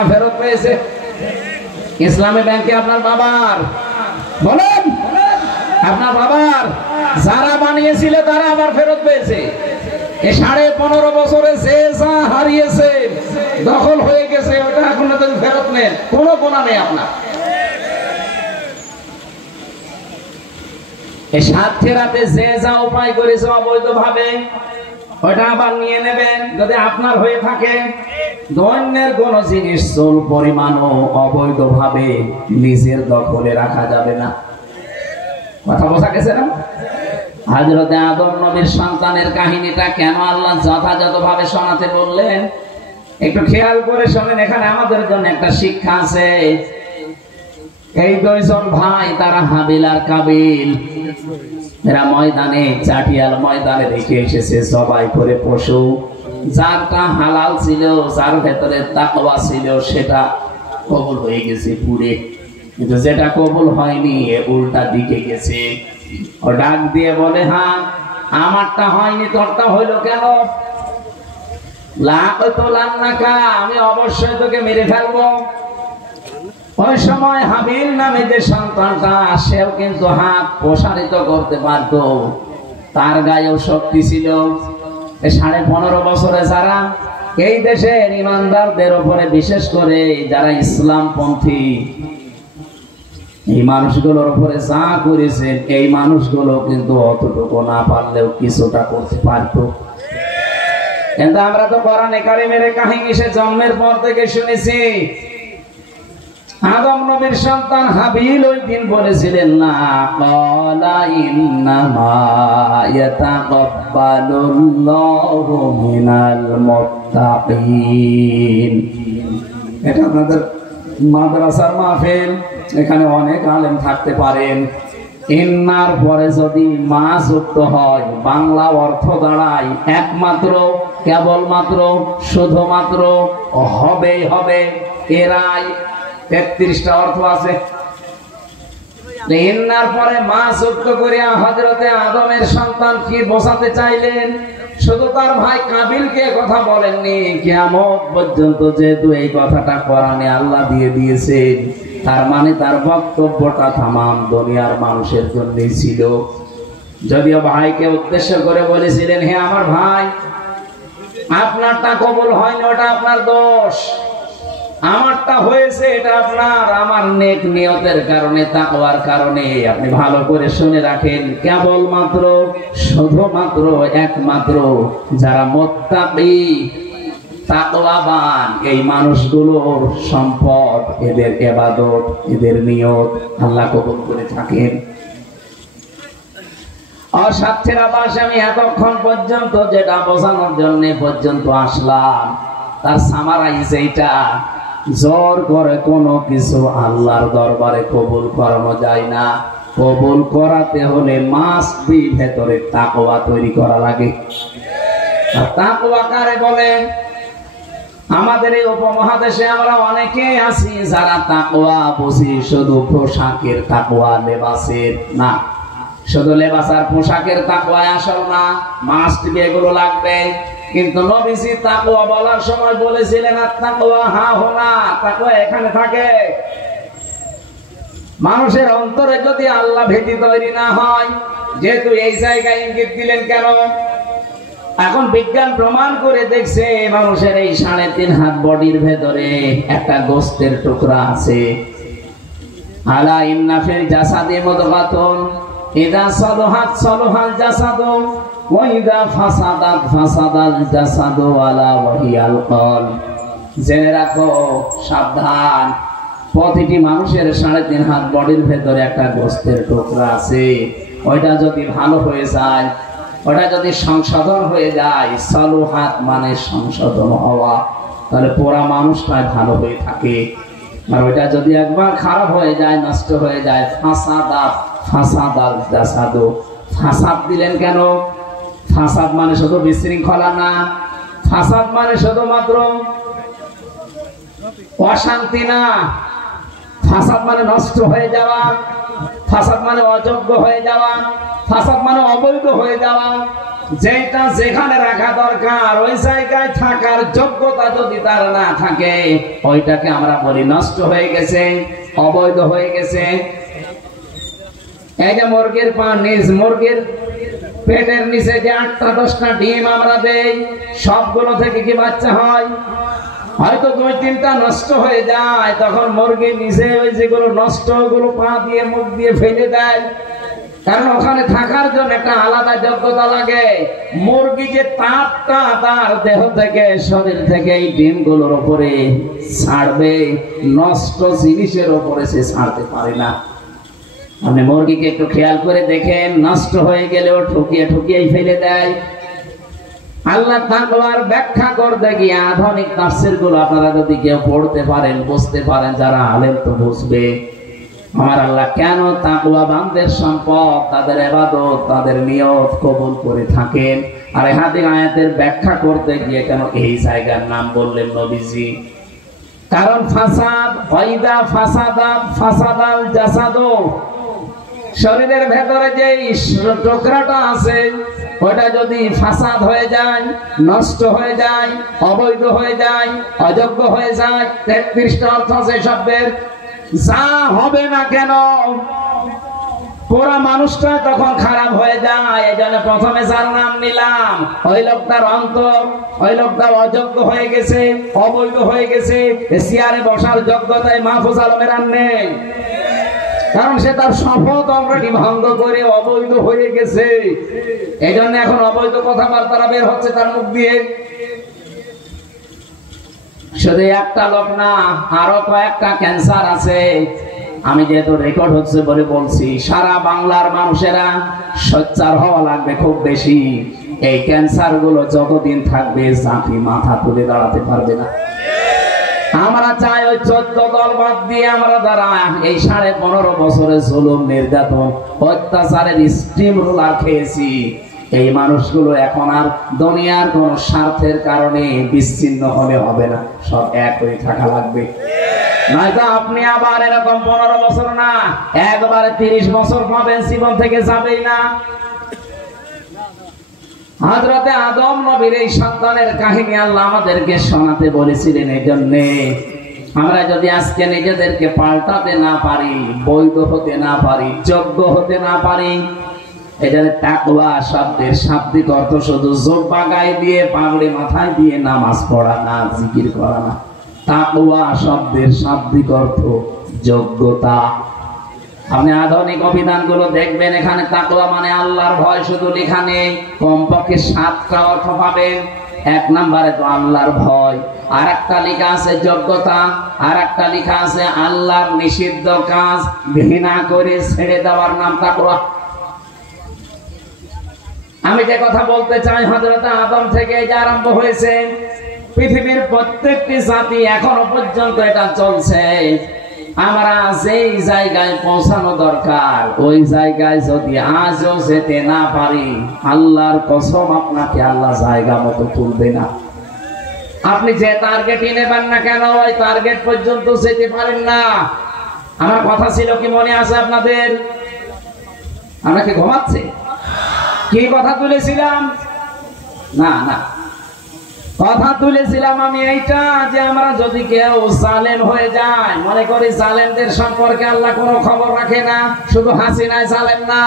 ফেরত পেয়েছে ইসলামী ব্যাংকে আপনার বাবার, বলেন আপনার বাবার যারা বানিয়েছিল তারা আবার ফেরত পেয়েছে। এই 15.5 বছরে যে যা হারিয়েছে দখল হয়ে গেছে ওটা এখন ফেরত নেন, কোনো গোনা নেই আপনার। এই সাতক্ষীরাতে যে যা উপায় করেছে অবৈধভাবে ওটা আবার নিয়ে নেবেন যদি আপনার হয়ে থাকে। দৈন্যের কোন জিনিস চুল পরিমাণও অবৈধভাবে নিজের দখলে রাখা যাবে না। কথা বোঝা গেছে না? হযরতে আদম নবীর সন্তানের কাহিনীটা কেন আল্লাহ যথাযথভাবে শোনাতে বললেন একটু খেয়াল করে শোনেন। এখানে আমাদের জন্য একটা শিক্ষা আছে। এই দুইজন ভাই তারা হাবিল আর কাবিল, এরা ময়দানে চাটিয়াল ময়দানে রেখে এসেছে জবাই করে পশু। যারটা হালাল ছিল, যার ভেতরে তাকওয়া ছিল সেটা কবুল হয়ে গেছে পুরে, কিন্তু যেটা কবুল হয়নি উল্টা দিকে গেছে। ও ডাক দিয়ে বলে, হ্যাঁ আমারটা হয়নি তোরটা হইলো কেন? আমি অবশ্যই তোকে মেরে ফেলবো। ওই সময় হাবিল নামে যে সন্তানটা সেও কিন্তু হাত প্রসারিত করতে পারতো, তার গায়েও শক্তি ছিল। 15.5 বছরে যারা এই দেশের ইমানদারদের উপরে বিশেষ করে যারা ইসলামপন্থী এই মানুষগুলোর উপরে যা করেছেন এই মানুষগুলো কিন্তু অতটুকু না পারলেও কিছুটা করতে পারতো। কিন্তু আমরা তো কোরআনে কারিমের কাহিনী সে জন্মের পর থেকে শুনেছি। আদম নবীর সন্তান হাবিল ওই দিন বলেছিলেন না, ক্বালা ইন্নামা ইয়াতাকাব্বালুল্লাহু মিনাল মুত্তাকিন। এটা আপনাদের মাদ্রাসার মাহফিল, এখানে অনেক আলেম থাকতে পারেন। ইন্নার পরে যদি মা যুক্ত হয় বাংলা অর্থ দাঁড়ায় একমাত্র, কেবলমাত্র, শুধুমাত্র, হবেই হবে, এরাই 33টা অর্থ আছে। ইন্নার পরে মা যুক্ত করিয়া হযরতে আদমের সন্তান কি বোঝাতে চাইলেন? শুধু তার ভাই কাবিলকে কথা বলেননি, কিয়ামত পর্যন্ত যেহেতু এই কথাটা কোরআনে আল্লাহ দিয়ে দিয়েছেন তার মানে তার বক্তব্যটা তামাম দুনিয়ার মানুষের জন্যই ছিল। যদিও ভাইকে উদ্দেশ্য করে বলেছিলেন, হে আমার ভাই আপনারটা কবুল হয়নি ওটা আপনার দোষ, আমারটা হয়েছে এটা আপনার আমার নেক নিয়তের কারণে, তাকওয়ার কারণে। আপনি ভালো করে শুনে রাখেন, কেবলমাত্র, শুধুমাত্র, একমাত্র যারা মুত্তাকি তাকওয়াবান এই মানুষগুলোর সম্পদ, এদের ইবাদত, এদের নিয়ত আল্লাহ কবুল করে থাকেন। আর সাতক্ষীরা বাসে আমি এতক্ষণ পর্যন্ত যেটা বোঝানোর জন্য পর্যন্ত আসলাম তার সামারাইজ এইটা, জোর করে কোনো কিছু আল্লাহর দরবারে কবুল করানো যায় না। কবুল করাতে হলে মাস্ট বি ভেতরে তাকওয়া তৈরি করা লাগে। আর তাকওয়া কারে বলে? আমাদের এই উপমহাদেশে আমরা অনেকে আছি যারা তাকওয়া বুঝি শুধু পোশাকের তাকওয়া, লেবাসের না। শুধু লেবাস আর পোশাকের তাকওয়া আসল না, মাস্ট বি এগুলো লাগবে। কিন্তু নবীজি তাকওয়া বলার সময় বলেছিলেন আত-তাকওয়া হাহুনা, তাকওয়া এখানে থাকে। মানুষের অন্তরে যদি আল্লাহ ভীতি তৈরি না হয়, যেহেতু এই জায়গায় ইঙ্গিত দিলেন কেন? এখন বিজ্ঞান প্রমাণ করে দেখছে মানুষের এই 3.5 হাত বডির ভেতরে একটা গোশতের টুকরা আছে। আলা ইন্না ফিল জাসাদি মুদগাতুন ইযা সালাহাত সালাহাল জাসাদু ওয়া ইযা ফাসাদাত ফাসাদাল জাসাদু আলা ওয়াহিয়াল কলব। জেনে রাখো, সাবধান, প্রতিটি মানুষের 3.5 হাত বডির ভেতরে একটা গোশতের টুকরা আছে। ওইটা যদি ভালো হয়ে যায়, ওটা যদি সংশোধন হয়ে যায়, সালুহাত মানে সংশোধন হওয়া, তাহলে পুরা মানুষটাই ভালো হয়ে থাকে। আর ওইটা যদি একবার খারাপ হয়ে যায়, নষ্ট হয়ে যায়, ফাসাদাত ফাসাদাল জাসাদু। ফাসাদ দিলেন কেন? ফাসাদ মানে শুধু বিশৃঙ্খলা না, ফাসাদ মানে শুধুমাত্র অশান্তি না, ফাসাদ মানে নষ্ট হয়ে যাওয়া, ফাসাদ মানে অযোগ্য হয়ে যাওয়া, ফাসাদ মানে অবৈধ হয়ে যাওয়া, যেটা যেখানে রাখা দরকার ওই জায়গায় থাকার যোগ্যতা যদি তার না থাকে, ওইটাকে আমরা বলি নষ্ট হয়ে গেছে, অবৈধ হয়ে গেছে। এই যে মুরগির মুরগির পেটের নিচে যে 8টা 10টা ডিম আমরা দেই, সবগুলো থেকে কি বাচ্চা হয়? হয়তো 2-3টা নষ্ট হয়ে যায়, তখন মুরগির নিচে ওই যেগুলো নষ্ট ওগুলো পা দিয়ে মুখ দিয়ে ফেলে দেয়, কারণ ওখানে থাকার জন্য একটা আলাদা যোগ্যতা লাগে। মুরগি যে তাপটা তার দেহ থেকে, শরীর থেকে এই ডিমগুলোর উপরে ছাড়বে, নষ্ট জিনিসের উপরে সে ছাড়তে পারে না। আপনি মুরগিকে একটু খেয়াল করে দেখেন, নষ্ট হয়ে গেলেও ঠুকিয়ে ঠুকিয়ে ফেলে দেয়। আল্লাহ তাকওয়ার ব্যাখ্যা করতে গিয়ে আধুনিক তাফসীর গুলো আপনারা যদি কেউ পড়তে পারেন, বুঝতে পারেন, যারা আলেম তো বুঝবে আমার আল্লাহ কেন তাকওয়াবানদের সম্পদ, তাদের ইবাদত, তাদের নিয়ত কবুল করে থাকেন। আর এই হাদিস আয়াতের ব্যাখ্যা করতে গিয়ে কেন এই জায়গার নাম বললেন নবীজি? কারণ ফাসাদ, ফাইদা ফাসাদাত ফাসাদাল জাসাদু, শরীরের ভেতরে যে টুকরাটা আছে ওটা যদি ফাসাদ হয়ে যায়, নষ্ট হয়ে যায়, অবৈধ হয়ে যায়, অযোগ্য হয়ে যায়, 33টা অর্থ আছে শব্দের, যা হবে না কেন পুরো মানুষটা তখন খারাপ হয়ে যায়। এই জন্য প্রথমে যার নাম নিলাম, ওই লোকটার অন্তর, ওই লোকটা অযোগ্য হয়ে গেছে, অবৈধ হয়ে গেছে, চেয়ারে বসার যোগ্যতায় মাহফুজ আলমের আর নেই, কারণ সে তার শপথ অলরেডি ভঙ্গ করে অবৈধ হয়ে গেছে। এই জন্য এখন অবৈধ কথাবার্তা বের হচ্ছে তার মুখ দিয়ে। শুধু একটা লোক না, আরো কয়েকটা ক্যান্সার আছে। আমি যেহেতু রেকর্ড হচ্ছে বলে বলছি, সারা বাংলার মানুষেরা সোচ্চার হওয়া লাগবে খুব বেশি। এই ক্যান্সার গুলো যতদিন থাকবে জাতি মাথা তুলে দাঁড়াতে পারবে না। আমরা চাই ওই 14 দল বাদ দিয়ে আমরা যারা এই 15.5 বছরের জুলুম, নির্যাতন, অত্যাচারের স্টিম রোলার খেয়েছি, এই মানুষগুলো এখন আর দুনিয়ার কোন স্বার্থের কারণে বিচ্ছিন্ন হলে হবে না, সব এক হয়ে থাকা লাগবে। নয়তো আপনি আবার এরকম 15 বছর না, একবারে 30 বছর পাবেন, জীবন থেকে যাবেই না। হযরতে আদম নবীর এই সন্তানের কাহিনী আল্লাহ আমাদেরকে শোনাতে বলেছিলেন। এই জন্যে আমরা যদি আজকে নিজেদেরকে পাল্টাতে না পারি, বৈধ হতে না পারি, যোগ্য হতে না পারি, এখানে তাকওয়া শব্দের শাব্দিক অর্থ শুধু জোব্বা গায়ে দিয়ে, পাগড়ি মাথায় দিয়ে নামাজ পড়া না, জিকির করা না। তাকওয়া শব্দের শাব্দিক অর্থ যোগ্যতা। আপনি আধুনিক অভিধানগুলো দেখবেন, এখানে তাকওয়া মানে আল্লাহর ভয় শুধু লেখা নেই, কমপক্ষে 7টা অর্থ পাবেন। 1 নম্বরে তো আল্লাহর ভয়, আর একটা লেখা আছে যোগ্যতা, আর একটা লেখা আছে আল্লাহর নিষিদ্ধ কাজ ঘৃণা করে ছেড়ে দেওয়ার নাম তাকওয়া। আমি যে কথা বলতে চাই, হযরত আদম থেকে যে আরম্ভ হয়েছে, পৃথিবীর প্রত্যেকটি জাতি এখনো পর্যন্ত এটা চলছে। আমরা যেই জায়গায় পৌঁছানো দরকার ওই জায়গায় যদি আজও যেতে না পারি, আল্লাহর কসম আপনাকে আল্লাহ জায়গা মতো তুলবে না। আপনি যে টার্গেটই নেবেন না কেন, ওই টার্গেট পর্যন্ত যেতে পারেন না। আমার কথা ছিল কি মনে আছে আপনাদের? আমরা কি ঘুমাচ্ছে? কি কথা তুলেছিলাম? না না, কথা তুলেছিলাম আমি এইটা যে আমরা যদি কেউ জালেম হয়ে যায়, মনে করি জালেমদের সম্পর্কে আল্লাহ কোনো খবর রাখে না, শুধু হাসিনায় জালেম না,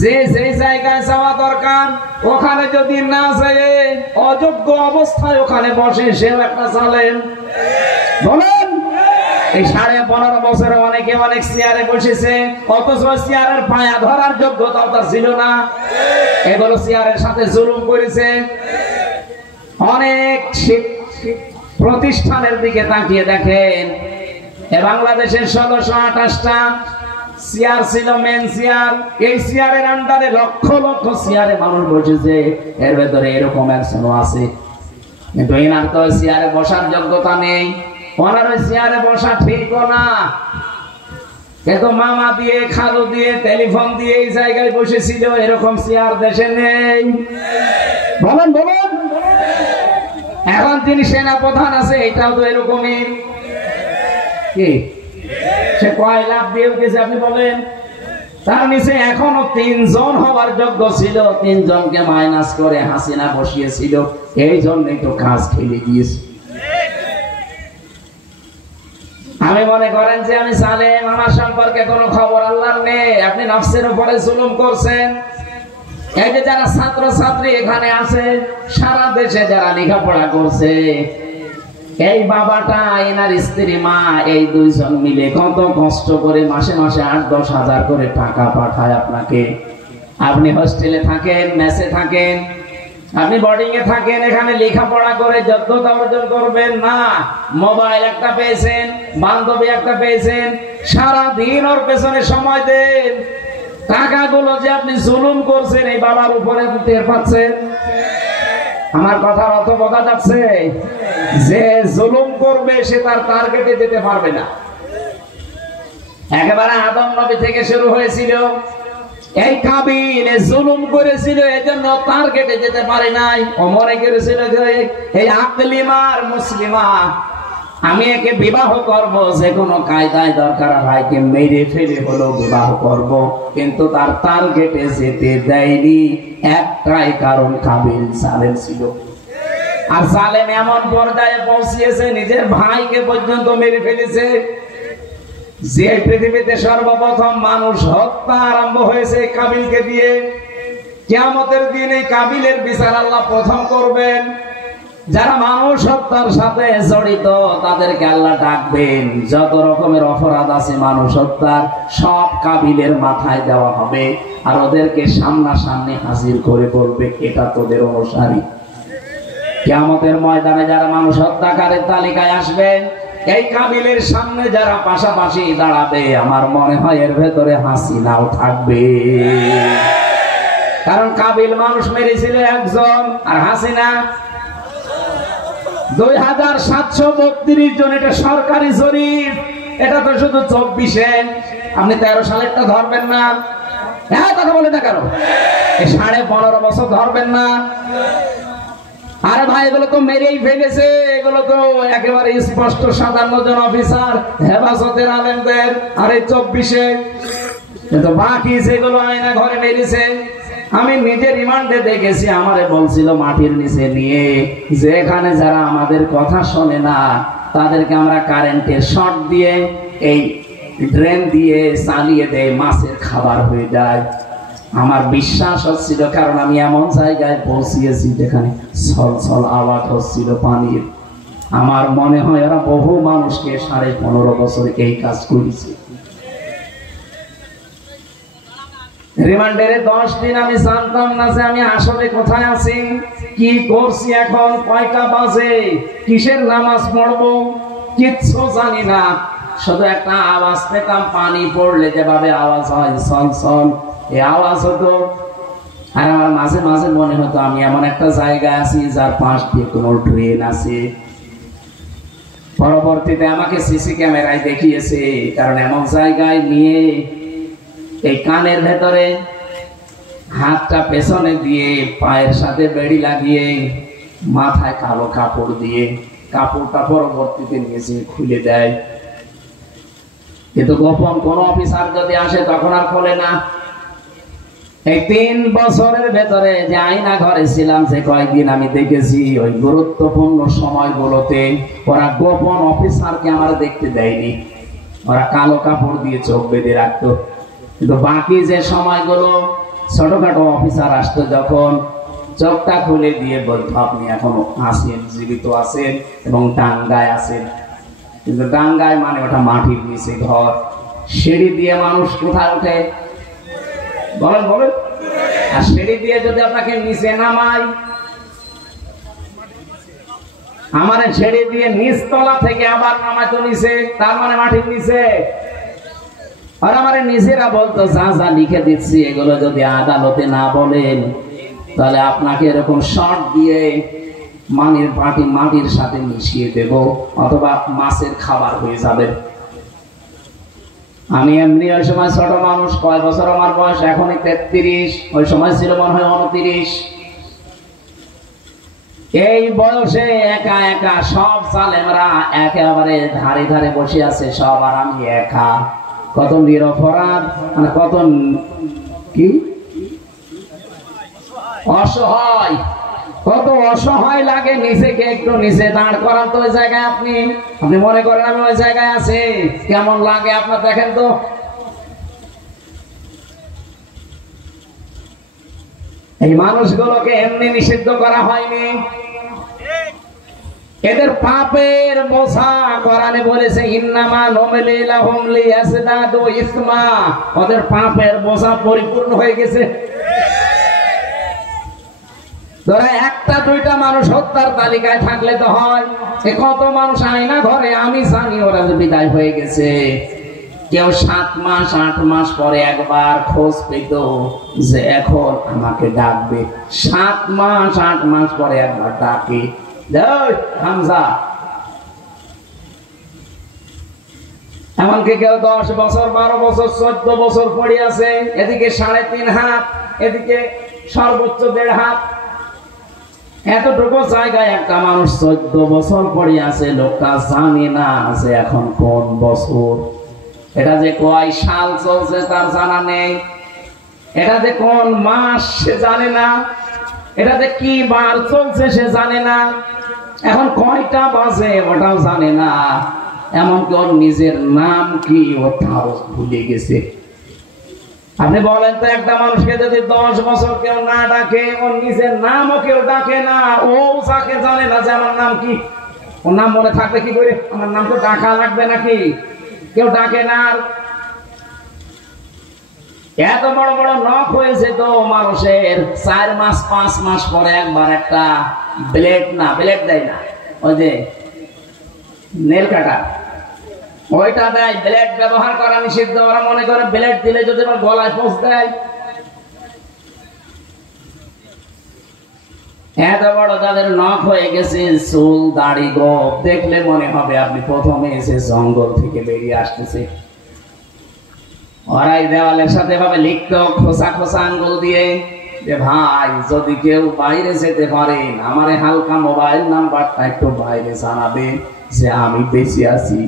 যে যে জায়গায় যাওয়া দরকার ওখানে যদি না যায়, অযোগ্য অবস্থায় ওখানে বসে, সেও একটা জালেম। বলেন, এই 15.5 বছরে অনেকে অনেক চেয়ারে বসেছে, অথচ চেয়ারের পায়া ধরার যোগ্যতা তার ছিল না। এগুলো চেয়ারের সাথে জুলুম করেছে। অনেক প্রতিষ্ঠানের দিকে তাকিয়ে দেখেন, বাংলাদেশের 1628টা চেয়ার ছিল, মেন চেয়ার। এই চেয়ারের আন্ডারে লক্ষ লক্ষ চেয়ারে মানুষ বসেছে, এর ভেতরে এরকম একজনও আছে, কিন্তু এনার তো চেয়ারে বসার যোগ্যতা নেই। ওনার ওই চেয়ারে বসা ঠিকও না, কিন্তু মামা দিয়ে, খালু দিয়ে, টেলিফোন দিয়ে এই জায়গায় বসেছিল, এরকম চেয়ার দেশে নেই। বলেন বলেন, এখন তিনি সেনা প্রধান আছে, এটাও তো এরকমই। কি সে কয় লাখ দিয়ে উঠেছে আপনি বলেন? তার নিচে এখনো 3 জন হওয়ার যোগ্য ছিল, 3 জনকে মাইনাস করে হাসিনা বসিয়েছিল। এই জন্যই তো কাজ ফেলে দিয়েছে। আমি মনে করেন যে আমি সালেম, আমার সম্পর্কে কোনো খবর আল্লাহর নেই। আপনি নফসের উপরে জুলুম করছেন। এই যে যারা ছাত্র ছাত্রী এখানে আছে, সারা দেশে যারা লেখাপড়া করছে, এই বাবাটা এনার স্ত্রী মা এই 2 জন মিলে কত কষ্ট করে মাসে মাসে 8-10 হাজার করে টাকা পাঠায় আপনাকে। আপনি হোস্টেলে থাকেন, মেসে থাকেন, আপনি বোর্ডিং এ থাকেন, এখানে লেখাপড়া করে যোগ্যতা অর্জন করবেন না। মোবাইল একটা পেয়েছেন, বান্ধবী একটা পেয়েছেন, সারা দিন ওর পেছনে সময় দেন। টাকাগুলো যে আপনি জুলুম করছেন এই বাবার উপরে টের পাচ্ছেন? আমার কথার অর্থ বোঝা যাচ্ছে? যে জুলুম করবে সে তার টার্গেটে যেতে পারবে না। একেবারে আদম নবী থেকে শুরু হয়েছিল। এই কাবিল জুলুম করেছিল, এজন্য টার্গেটে যেতে পারে নাই। ওমরে করেছিল যে এই আকলিমার মুসলিমা, আমি একে বিবাহ করব, যে কোনো কায়দায় দরকার ভাইকে মেরে ফেলে হলো বিবাহ করব, কিন্তু তার টার্গেটে যেতে দেয়নি। একটাই কারণ, কাবিল সালেম ছিল। আর সালেম এমন পর্যায়ে পৌঁছিয়েছে নিজের ভাইকে পর্যন্ত মেরে ফেলেছে। যে পৃথিবীতে সর্বপ্রথম মানুষ হত্যা আরম্ভ হয়েছে কাবিলকে দিয়ে। কিয়ামতের দিন এই কাবিলের বিচার আল্লাহ প্রথম করবেন। যারা মানুষ হত্যার সাথে জড়িত তাদেরকে আল্লাহ ডাকবেন। যত রকমের অপরাধ আছে মানুষ হত্যার, সব কাবিলের মাথায় দেওয়া হবে। আর ওদেরকে সামনাসামনি হাজির করে বলবে, এটা তোদের অনুসারী। কিয়ামতের ময়দানে যারা মানুষ হত্যাকারীর তালিকায় আসবেন, এই কাবিলের সামনে যারা পাশাপাশি দাঁড়াবে, আমার মনে হয় এর ভেতরে হাসিনাও থাকবে। কারণ কাবিল মানুষ মেরেছিল 1 জন, আর হাসিনা 2732 জন। এটা সরকারি জরিপ, এটা তো শুধু 24-এ। আপনি 13 সালেরটা ধরবেন না? হ্যাঁ, কথা বলে না কেন? এই 15.5 বছর ধরবেন না? আরে ভাই, এগুলো তো মেরেই ফেলেছে। এগুলো তো একেবারে স্পষ্ট 57 জন অফিসার, হেফাজতের আলেমদের। আর এই 24-এ কিন্তু বাকি যেগুলো আয়না ঘরে মেরেছে, আমি নিজে রিমান্ডে দেখেছি। আমারে বলছিল মাটির নিচে নিয়ে, যে এখানে যারা আমাদের কথা শোনে না তাদেরকে আমরা কারেন্টের শর্ট দিয়ে, এই ড্রেন দিয়ে চালিয়ে দেয়, মাছের খাবার হয়ে যায়। আমার বিশ্বাস হচ্ছিল, কারণ আমি এমন জায়গায় পৌঁছিয়েছি যেখানে ছলছল আওয়াজ হচ্ছিল পানির। আমার মনে হয় এরা বহু মানুষকে 15.5 বছর এই কাজ করেছে। রিমান্ডারে 10 দিন আমি জানতাম না যে আমি আসলে কোথায় আছি, কি করছি, এখন কয়টা বাজে, কিসের নামাজ পড়বো, কিচ্ছু জানি না। শুধু একটা আওয়াজ পেতাম, পানি পড়লে যেভাবে আওয়াজ হয় ছল ছল, এই আওয়াজ হতো। আর আমার মাঝে মাঝে মনে হতো আমি এমন একটা জায়গায় আছি যার পাশ দিয়ে কোনো ড্রেন আছে। পরবর্তীতে আমাকে সিসি ক্যামেরায় দেখিয়েছে, কারণ এমন জায়গায় নিয়ে এই কানের ভেতরে হাতটা পেছনে দিয়ে, পায়ের সাথে বেড়ি লাগিয়ে, মাথায় কালো কাপড় দিয়ে, কাপড়টা পরবর্তীতে নিয়েছে খুলে দেয়। কিন্তু গোপন কোন অফিসার যদি আসে তখন আর খোলে না। এই 3 বছরের ভেতরে যে আয়না ঘরে ছিলাম, যে কয়েকদিন আমি দেখেছি, ওই গুরুত্বপূর্ণ সময়গুলোতে ওরা গোপন অফিসারকে আমার দেখতে দেয়নি। ওরা কালো কাপড় দিয়ে চোখ বেঁধে রাখতো। কিন্তু বাকি যে সময়গুলো ছোটখাটো অফিসার আসতো, যখন চোখটা খুলে দিয়ে বলতো আপনি এখনো আছেন, জীবিত আছেন এবং ডাঙ্গায় আছেন। কিন্তু ডাঙ্গায় মানে ওটা মাটির নিচে ঘর। সিঁড়ি দিয়ে মানুষ কোথায় ওঠে বলেন বলেন? আর সিঁড়ি দিয়ে যদি আপনাকে নিচে নামাই, আমার সিঁড়ি দিয়ে নিচতলা থেকে আবার নামাইতো নিচে, তার মানে মাটির নিচে। আর আমার নিজেরা বলতো, যা যা লিখে দিচ্ছি এগুলো যদি আদালতে না বলেন তাহলে আপনাকে এরকম শর্ট দিয়ে মাটির সাথে মিশিয়ে দেব, অথবা মাছের খাবার হয়ে যাবে। আমি এমনি ওই সময় ছোট মানুষ, কয় বছর আমার বয়স, এখনই 33, ওই সময় ছিল মনে হয় 29। এই বয়সে একা একা সব সালেমরা একেবারে ধারে ধারে বসে আছে সব, আর আমি একা। কত নিরপরাধ, মানে কত কি অসহায়, কত অসহায় লাগে। নিজেকে একটু নিচে দাঁড় করান তো ওই জায়গায় আপনি মনে করেন আমি ওই জায়গায় আছি, কেমন লাগে আপনার দেখেন তো। এই মানুষগুলোকে এমনি নিষিদ্ধ করা হয়নি, এদের পাপের বোঝা কোরআনে বলেছে ইন্নামা নুমলি লাহুম লিয়াজদাদু ইসমা, ওদের পাপের বোঝা পরিপূর্ণ হয়ে গেছে। ধরে একটা দুইটা মানুষ হত্যার তালিকায় থাকলে তো হয়, কত মানুষ আয়না ঘরে আমি জানি ওরা বিদায় হয়ে গেছে। কেউ 7 মাস 8 মাস পরে একবার খোঁজ পেত যে এখন আমাকে ডাকবে, 7 মাস 8 মাস পরে একবার ডাকে হামজা। এমনকি কেউ 10 বছর 12 বছর 14 বছর পড়ে আছে, এদিকে 3.5 হাত, এদিকে সর্বোচ্চ 1.5 হাত, এতটুকু জায়গায় একটা মানুষ 14 বছর পড়ে আছে। লোকটা জানে না যে এখন কোন বছর, এটা যে কয় সাল চলছে তার জানা নেই, এটা যে কোন মাস সে জানে না, এটা যে কি বার চলছে সে জানে না, এখন কয়টা বাজে ওটাও জানে না, এমনকি ওর নিজের নাম কি ওটাও ভুলে গেছে। আপনি বলেন তো একটা মানুষকে যদি 10 বছর কেউ না ডাকে, ওর নিজের নামও কেউ ডাকে না, ও যাকে জানে না যে আমার নাম কি, ওর নাম মনে থাকবে কি করে? আমার নাম তো ডাকা লাগবে নাকি? কেউ ডাকে না। এত বড় বড় নখ হয়েছে তো মানুষের, 4 মাস 5 মাস পরে একবার একটা ব্লেড দেয় না, ওই যে নেল কাটা ওইটা দেয়, ব্লেড ব্যবহার করা নিষিদ্ধ। ওরা মনে করে ব্লেড দিলে যদি আমার গলায় পৌঁছ দেয়। এত বড় যাদের নখ হয়ে গেছে, চুল দাড়ি গোঁফ দেখলে মনে হবে আপনি প্রথমে এসে জঙ্গল থেকে বেরিয়ে আসতেছে। ওরাই দেওয়ালের সাথে ভাবে লিখতো খোসা খোসা আঙ্গুল দিয়ে যে ভাই যদি কেউ বাইরে যেতে পারেন আমার হালকা মোবাইল নাম্বারটা একটু বাইরে জানাবে যে আমি বেঁচে আছি।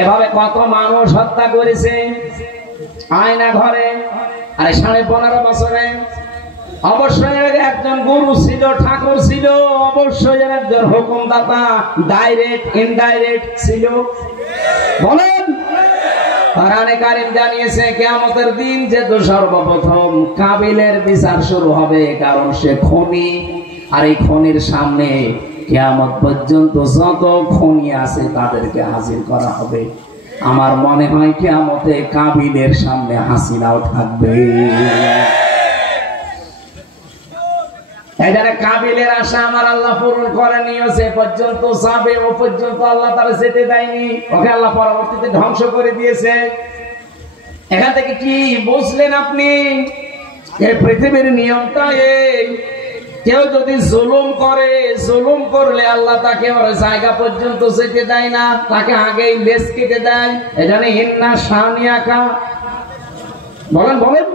এভাবে কত মানুষ হত্যা করেছে আয়না ঘরে। আরে 15.5 বছরে অবশ্যই একজন গুরু ছিল, ঠাকুর ছিল, অবশ্যই একজন হুকুমদাতা, ডাইরেক্ট ইনডাইরেক্ট ছিল। বলেন কোরআনে কারীম জানিয়েছে কিয়ামতের দিন যেহেতু সর্বপ্রথম কাবিলের বিচার শুরু হবে, কারণ সে খনি, আর এই খনির সামনে কিয়ামত পর্যন্ত যত খনি আছে তাদেরকে হাজির করা হবে। আমার মনে হয় কিয়ামতে কাবিলের সামনে হাসিনাও থাকবে। এখানে কাবিলের আশা আমার আল্লাহ পূরণ করেনি, সে পর্যন্ত যাবে, ও পর্যন্ত আল্লাহ তারা যেতে দেয়নি, ওকে আল্লাহ পরবর্তীতে ধ্বংস করে দিয়েছে। এখান থেকে কি বুঝলেন আপনি? এই পৃথিবীর নিয়মটা এই, কেউ যদি জুলুম করে, জুলুম করলে আল্লাহ তাকে ওর জায়গা পর্যন্ত যেতে দেয় না, তাকে আগেই লেজ কেটে দেয়। এখানে ইন্না শানিয়াকা, বলেন বলেন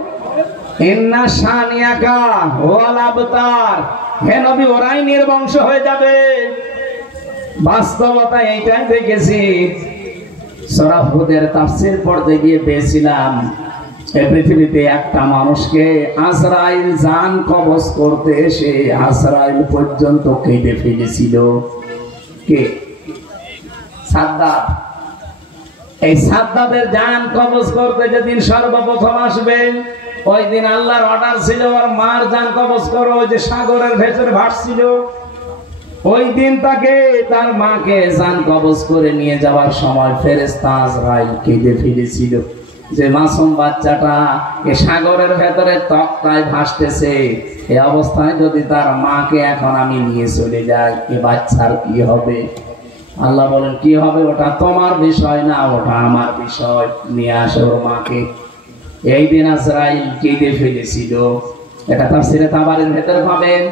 ইন্না শানিয়াকা ওয়াল আবতার, হে নবী ওরাই নির্বংশ হয়ে যাবে। বাস্তবতা এইটাই দেখেছি। সূরা হুদের তাফসীর পড়তে গিয়ে পেয়েছিলাম এই পৃথিবীতে একটা মানুষকে আজরাইল জান কবজ করতে এসে আজরাইল পর্যন্ত কেটে ফেলেছিল। কে? সাদ্দাত। এই সাদ্দাতের জান কবজ করতে যেদিন সর্বপ্রথম আসবে, ওই দিন আল্লাহর অর্ডার ছিল আর মার জান কবজ করো, ওই যে সাগরের ভেতরে ভাসছিল, ওই দিন তাকে তার মাকে জান কবজ করে নিয়ে যাওয়ার সময় ফেরেশতা আজরাইল কেটে ফেলেছিল। যে মাসুম বাচ্চাটা এ সাগরের ভেতরে তক্তায় ভাসতেছে, এই অবস্থায় যদি তার মাকে এখন আমি নিয়ে চলে যাই, এ বাচ্চার কি হবে? আল্লাহ বলেন কি হবে ওটা তোমার বিষয় না, ওটা আমার বিষয়, নিয়ে আসো ওর মাকে। এই দিন আজরাইল কেটে ফেলেছিল। এটা তাফসীরে তাবারীর ভেতরে পাবেন।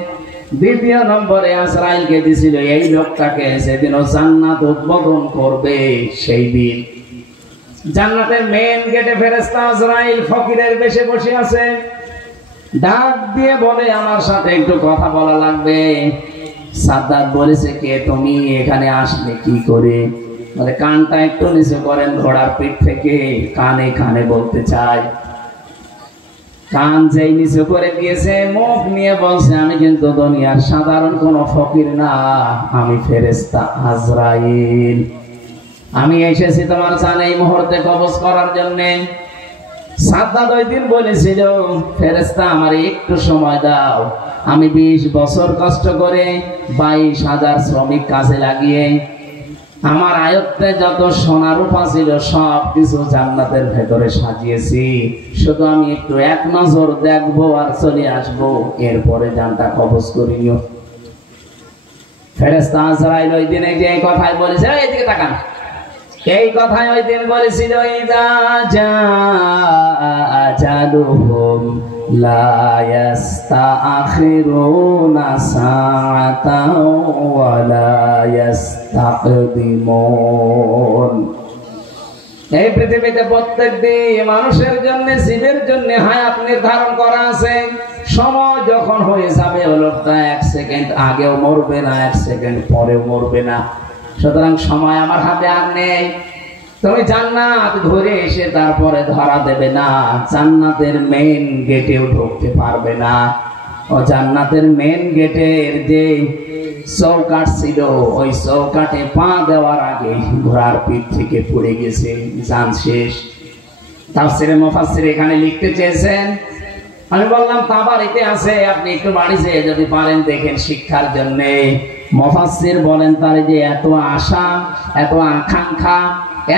দ্বিতীয় নম্বরে আজরাইল কেটেছিল এই লোকটাকে সেদিন ও জান্নাত উদ্বোধন করবে, সেই দিন জান্নাতের মেন গেটে ফেরেশতা আজরাইল ফকিরের বেশে বসে আছে, ডাক দিয়ে বলে আমার সাথে একটু কথা বলা লাগবে। সাদ্দাত বলেছে কে তুমি, এখানে আসলে কি করে? মানে কানটা একটু নিচে করেন ঘোড়ার পিঠ থেকে, কানে কানে বলতে চাই। কান যেই নিচে করে দিয়েছে, মুখ নিয়ে বলছে আমি কিন্তু দুনিয়ার সাধারণ কোন ফকির না, আমি ফেরেশতা আজরাইল। আমি এসেছি তোমার জান এই মুহূর্তে কবজ করার জন্য। সাদ্দাত ওই দিন বলেছিল, ফেরেশতা আমার একটু সময় দাও, আমি 20 বছর কষ্ট করে 22,000 শ্রমিক কাজে লাগিয়ে আমার আয়ত্তে যত সোনা রূপা ছিল সব কিছু জান্নাতের ভেতরে সাজিয়েছি, শুধু আমি একটু এক নজর দেখবো আর চলে আসবো, এরপরে জানটা কবজ করে নিও। ফেরেশতা আজরাইল ওই দিন এই কথাই বলেছে, এইদিকে তাকান, এই কথাই ওই দিন বলেছিল, ইযা জাআ আজালুহুম লা ইস্তাখিরুনা সাআতাও ওয়া লা ইস্তাকদিমুন। এই পৃথিবীতে প্রত্যেকদিন মানুষের জন্য, জীবের জন্য হায়াত নির্ধারণ করা আছে। সময় যখন হয়ে যাবে, ওই লোকটা 1 সেকেন্ড আগেও মরবে না, 1 সেকেন্ড পরেও মরবে না। সুতরাং সময় আমার হাতে আর নেই। তুমি জান্নাত ঘুরে এসে তারপরে ধরা দেবে না, জান্নাতের মেইন গেটেও ঢুকতে পারবে না। ও জান্নাতের মেইন গেটের যে চৌকাঠ ছিল, ওই চৌকাঠে পা দেওয়ার আগে ঘোড়ার পিঠ থেকে পড়ে গেছে, জান শেষ। তাফসীরে মুফাসসির এখানে লিখতে চেয়েছেন, আমি বললাম তাবারিতে আছে, আপনি একটু বাড়ি যেয়ে যদি পারেন দেখেন শিক্ষার জন্য। মুফাসসির বলেন তার যে এত আশা, এত আকাঙ্ক্ষা,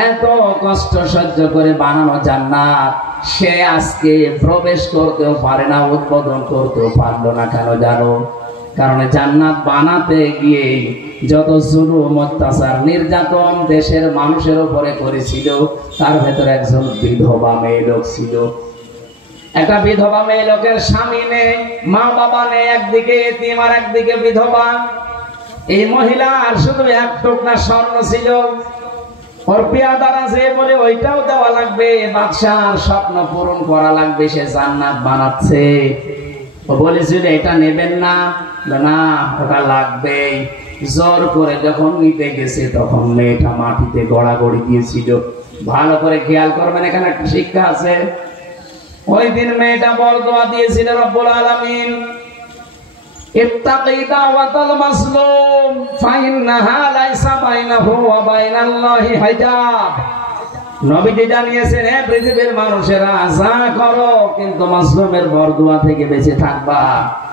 এত কষ্ট সহ্য করে বানানো জান্নাত, সে আজকে প্রবেশ করতেও পারে না, উদ্বোধন করতেও পারলো না। কেন জানো? কারণ জান্নাত বানাতে গিয়ে যত জুলুম, অত্যাচার, নির্যাতন দেশের মানুষের উপরে করেছিল, তার ভেতরে একজন বিধবা মেয়ে লোক ছিল। একটা বিধবা মেয়ে লোকের স্বামী নেই, মা বাবা নেই, একদিকে এতিম আর একদিকে বিধবা। এই মহিলার শুধু এক টুকরা স্বর্ণ ছিল, ওর পেয়াদার আছে বলে ওইটাও দেওয়া লাগবে, বাদশার স্বপ্ন পূরণ করা লাগবে, সে জান্নাত বানাচ্ছে। ও বলেছিল এটা নেবেন না, না ওটা লাগবে। জোর করে যখন নিতে গেছে তখন মেয়েটা মাটিতে গড়াগড়ি দিয়েছিল। ভালো করে খেয়াল করবেন, এখানে একটা শিক্ষা আছে। ওই দিন মেয়েটা বরদোয়া দিয়েছিল, রব্বুল আলামিন ইত্তাকি দাওয়াতাল মাসলুম ফাইন্নাহা লাইসা বাইনাহু ওয়া বাইনাল্লাহি হিজাব। নবীজি জানিয়েছেন, হে পৃথিবীর মানুষেরা, যা করো কিন্তু মাসলুমের বরদোয়া থেকে বেঁচে থাকবা,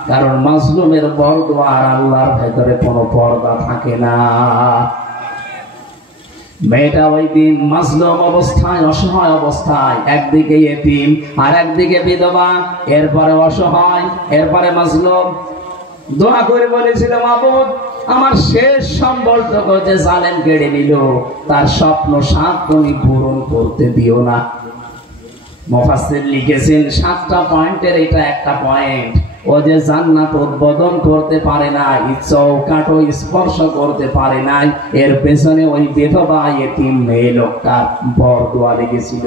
কারণ মাসলুমের বরদোয়া আর আল্লাহর ভেতরে কোনো পর্দা থাকে না। মেয়েটা ওই দিন মাজলুম অবস্থায়, অসহায় অবস্থায়, একদিকে এতিম আর একদিকে বিধবা, এরপরে অসহায়, এরপরে মাজলুম, দোয়া করে বলেছিল, মাবুদ আমার শেষ সম্বলটুকু যে জালেম কেড়ে নিল, তার স্বপ্ন সাত তুমি পূরণ করতে দিও না। মুফাসসির লিখেছেন 7টা পয়েন্টের এটা একটা পয়েন্ট। ও যে জান্নাত উদ্বোধন করতে পারে না, চৌকাঠও স্পর্শ করতে পারে নাই, এর পেছনে ওই বিধবা এতিম মেয়ে লোকটা বরদোয়া লেগেছিল।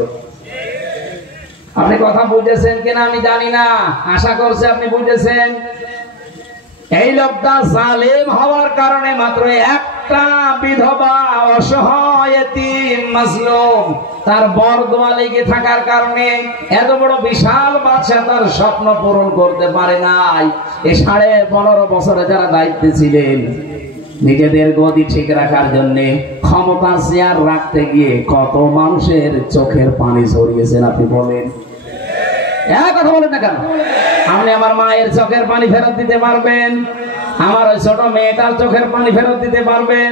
আপনি কথা বুঝেছেন কিনা আমি জানি না, আশা করছি আপনি বুঝেছেন। এই লোকটা জালেম হওয়ার কারণে মাত্র একটা বিধবা, অসহায় এতিম মাজলুম, তার বরদোয়া লেগে থাকার কারণে এত বড় বিশাল বাদশা তার স্বপ্ন পূরণ করতে পারে নাই। এই 15.5 বছরে যারা দায়িত্বে ছিলেন, নিজেদের গদি ঠিক রাখার জন্য ক্ষমতা চেয়ার রাখতে গিয়ে কত মানুষের চোখের পানি ঝরিয়েছেন আপনি বলেন? কথা বলেন না কেন? আপনি আমার মায়ের চোখের পানি ফেরত দিতে পারবেন? আমার ওই ছোট মেয়েটার চোখের পানি ফেরত দিতে পারবেন?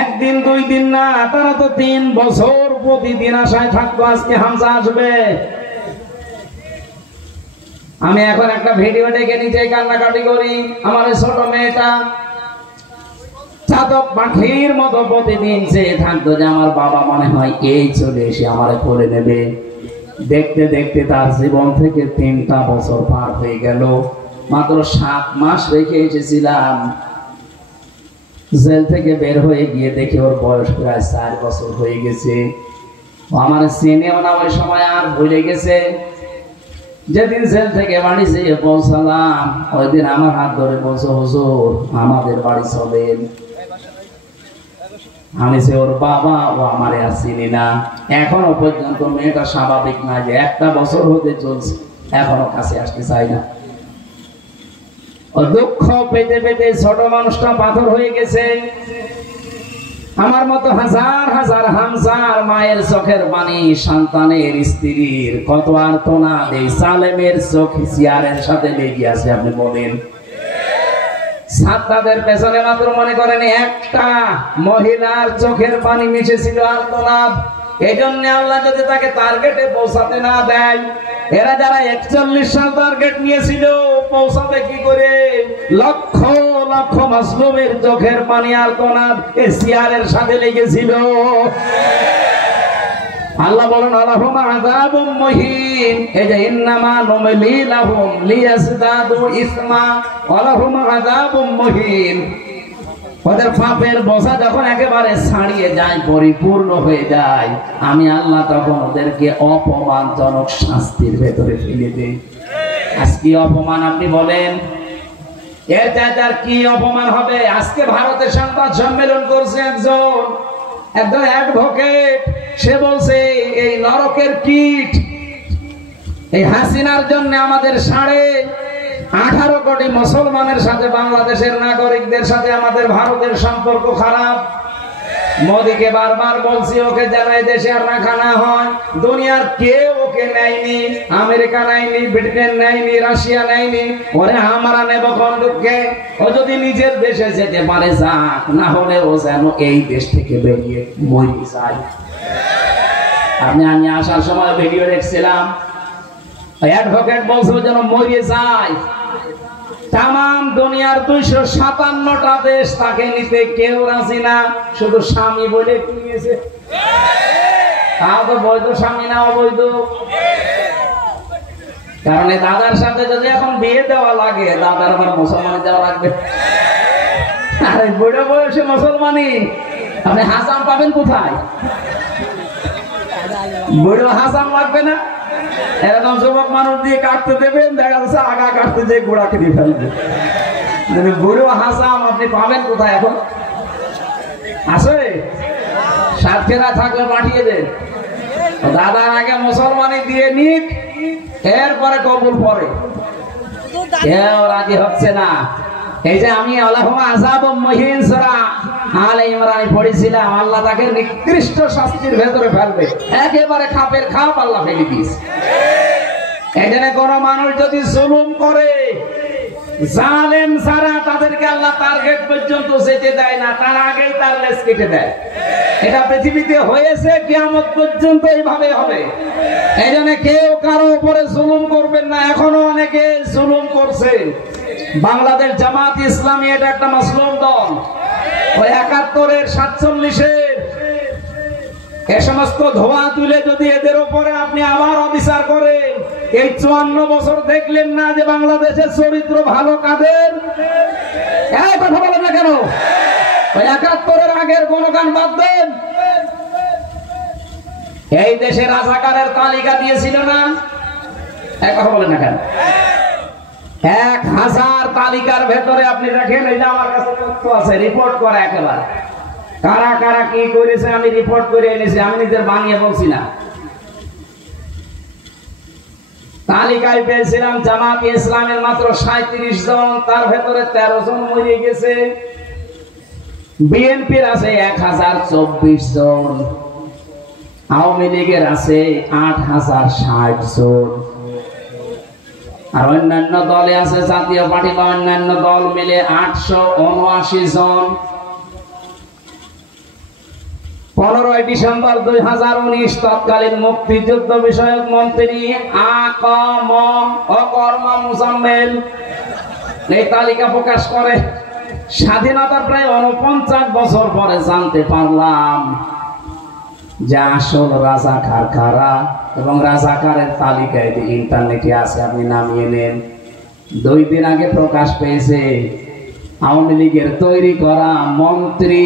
একদিন 2 দিন না, তারা তো 3 বছর প্রতিদিন আশায় থাকতো আজকে হামজা আসবে। আমি এখন একটা ভিডিও দেখে নিজে কান্নাকাটি করি। আমার ওই ছোট মেয়েটা চাতক পাখির মতো প্রতিদিন চেয়ে থাকতো যে আমার বাবা মনে হয় এই চলে এসে আমারে করে নেবে। দেখতে দেখতে তার জীবন থেকে 3টা বছর পার হয়ে গেল। মাত্র 7 মাস রেখে এসেছিলাম, জেল থেকে বের হয়ে গিয়ে দেখি ওর বয়স প্রায় 4 বছর হয়ে গেছে। আমার চেনেও না ওই সময়, আর ভুলে গেছে। যেদিন জেল থেকে বাড়ি যেয়ে পৌঁছালাম, ওই দিন আমার হাত ধরে বলছো, হুজুর আমাদের বাড়ি চলেন। আমি সে ওর বাবা, ও আমারে আর চিনি না। এখনো পর্যন্ত মেয়েটা স্বাভাবিক না, যে 1টা বছর হতে চলছে, এখনো কাছে আসতে চাই না। ও দুঃখ পেতে পেতে ছোট মানুষটা পাথর হয়ে গেছে। আমার মতো হাজার হাজার হামজার মায়ের চোখের পানি, সন্তানের স্ত্রীর কত আর্তনাদ এই সালেমের চোখ চেয়ারের সাথে লেগে আছে। আপনি বলেন, ছাত্রদের পেছনে মাত্র মনে করেন একটা মহিলার চোখের পানি মিশেছিল আর্তনাদ। এই জন্য আল্লাহ যদি তাকে টার্গেটে পৌঁছাতে না দেয়, এরা যারা 41 সাল টার্গেট নিয়েছিল, পৌঁছাবে কি করে? লক্ষ লক্ষ মাসলুমের চোখের পানি আর্তনাদ এই চেয়ারের সাথে লেগেছিল। আল্লাহ বলেন আলাহুম আযাবুম মুহিন, এই যে ইন্নামা নুমলি লাহুম লিয়াজদাদু ইসমা আলাহুম আযাবুম মুহিন। ওদের পাপের বোঝা যখন একেবারে ছাড়িয়ে যায়, পরিপূর্ণ হয়ে যায়, আমি আল্লাহ তখন ওদেরকে অপমানজনক শাস্তির ভেতরে ফেলে দেই। আজকে অপমান আপনি বলেন, এর চাইতে আর কি অপমান হবে? আজকে ভারতের সংবাদ সম্মেলন করছে একজন অ্যাডভোকেট, সে বলছে এই নরকের কীট, এই হাসিনার জন্য আমাদের 18.5 কোটি মুসলমানের সাথে, বাংলাদেশের নাগরিকদের সাথে আমাদের ভারতের সম্পর্ক খারাপ। মোদীকে বারবার বলছি ওকে যেন এই দেশে আর রাখা না হয়। দুনিয়ার কেউ ওকে নেয়নি, আমেরিকা নেয়নি, ব্রিটেন নেয়নি, রাশিয়া নেয়নি, ওরে আমরা নেব বন্দুককে। ও যদি নিজের দেশে যেতে পারে যাক, না হলে ও যেন এই দেশ থেকে বেরিয়ে মরে যায়। আমি আসার সময় ভিডিও দেখছিলাম, অ্যাডভোকেট বলছে যেন মরে যায়। তাম দুনিয়ার 257টা দেশ তাকে নিতে কেউ রাজি না, শুধু স্বামী বলে নিয়েছে। তাও তো বৈধ স্বামী না, অবৈধ। কারণ দাদার সাথে যদি এখন বিয়ে দেওয়া লাগে, দাদার আবার মুসলমানি দেওয়া লাগবে। আরে বুড়ো বয়সে মুসলমানি, আপনি হাসাম পাবেন কোথায়? বুড়ো হাসাম লাগবে না। এরকম যুবক মানুষ দিয়ে কাটতে দেবেন, দেখা যাচ্ছে আগা কাটতে যে গোড়া কেটে ফেলবে। বুড়ো হাসাম আপনি পাবেন কোথায় এখন? আছে সাতক্ষীরা থাকলে পাঠিয়ে দেন। দাদার আগে মুসলমানি দিয়ে নিক, এরপরে কবুল পরে। কেউ রাজি হচ্ছে না। এই যে আমি আলাহুম আযাবুম মুহিন সূরা আলে ইমরানে পড়েছিলাম, আল্লাহ তাকে নিকৃষ্ট শাস্তির ভেতরে ফেলবে, একেবারে খাপের খাপ আল্লাহ ফেলে দিয়েছে। এখানে কোন মানুষ যদি জুলুম করে, জালেম ছাড়া তাদেরকে আল্লাহ টার্গেট পর্যন্ত যেতে দেয় না, তার আগেই তার লেজ কেটে দেয়। এটা পৃথিবীতে হয়েছে, কিয়ামত পর্যন্ত এইভাবে হবে। এই জন্য কেউ কারো উপরে জুলুম করবেন না। এখনো অনেকে জুলুম করছে। বাংলাদেশ জামাত ইসলামী এটা একটা মাসলুম দল। ওই 71-এর 47-এর এ সমস্ত ধোয়া তুলে যদি এদের উপরে আপনি আবার অবিচার করেন, এই 54 বছর দেখলেন না যে বাংলাদেশের চরিত্র ভালো কাদের? এই কথা বলেন না কেন? ওই 71-এর আগের গণগান বাদ দেন। এই দেশে রাজাকারের তালিকা দিয়েছিল না? এই কথা বলেন না কেন? 1000 তালিকার ভেতরে আপনি দেখেন, এই যে আমার কাছে তথ্য আছে, রিপোর্ট করা একেবারে, কারা কারা কি করেছে আমি রিপোর্ট করে এনেছি, আমি নিজের বানিয়ে বলছি না। তালিকায় পেয়েছিলাম জামাত ইসলামের মাত্র 37 জন, তার ভেতরে 13 জন মরে গেছে। বিএনপির আছে 1024 জন, আওয়ামী লীগের আছে 8060 জন, আর অন্যান্য দলে আছে জাতীয় পার্টি বা অন্যান্য দল মিলে 879 জন। 15 ডিসেম্বর 2019 তৎকালীন মুক্তিযুদ্ধ বিষয়ক মন্ত্রী আকম অকর্মা মুজাম্মেল এই তালিকা প্রকাশ করে। স্বাধীনতার প্রায় 49 বছর পরে জানতে পারলাম যে আসল রাজাকার কারা, এবং রাজাকারের তালিকায় ইন্টারনেটে আছে, আপনি নামিয়ে নেন। 2 দিন আগে প্রকাশ পেয়েছে আওয়ামী লীগের তৈরি করা মন্ত্রী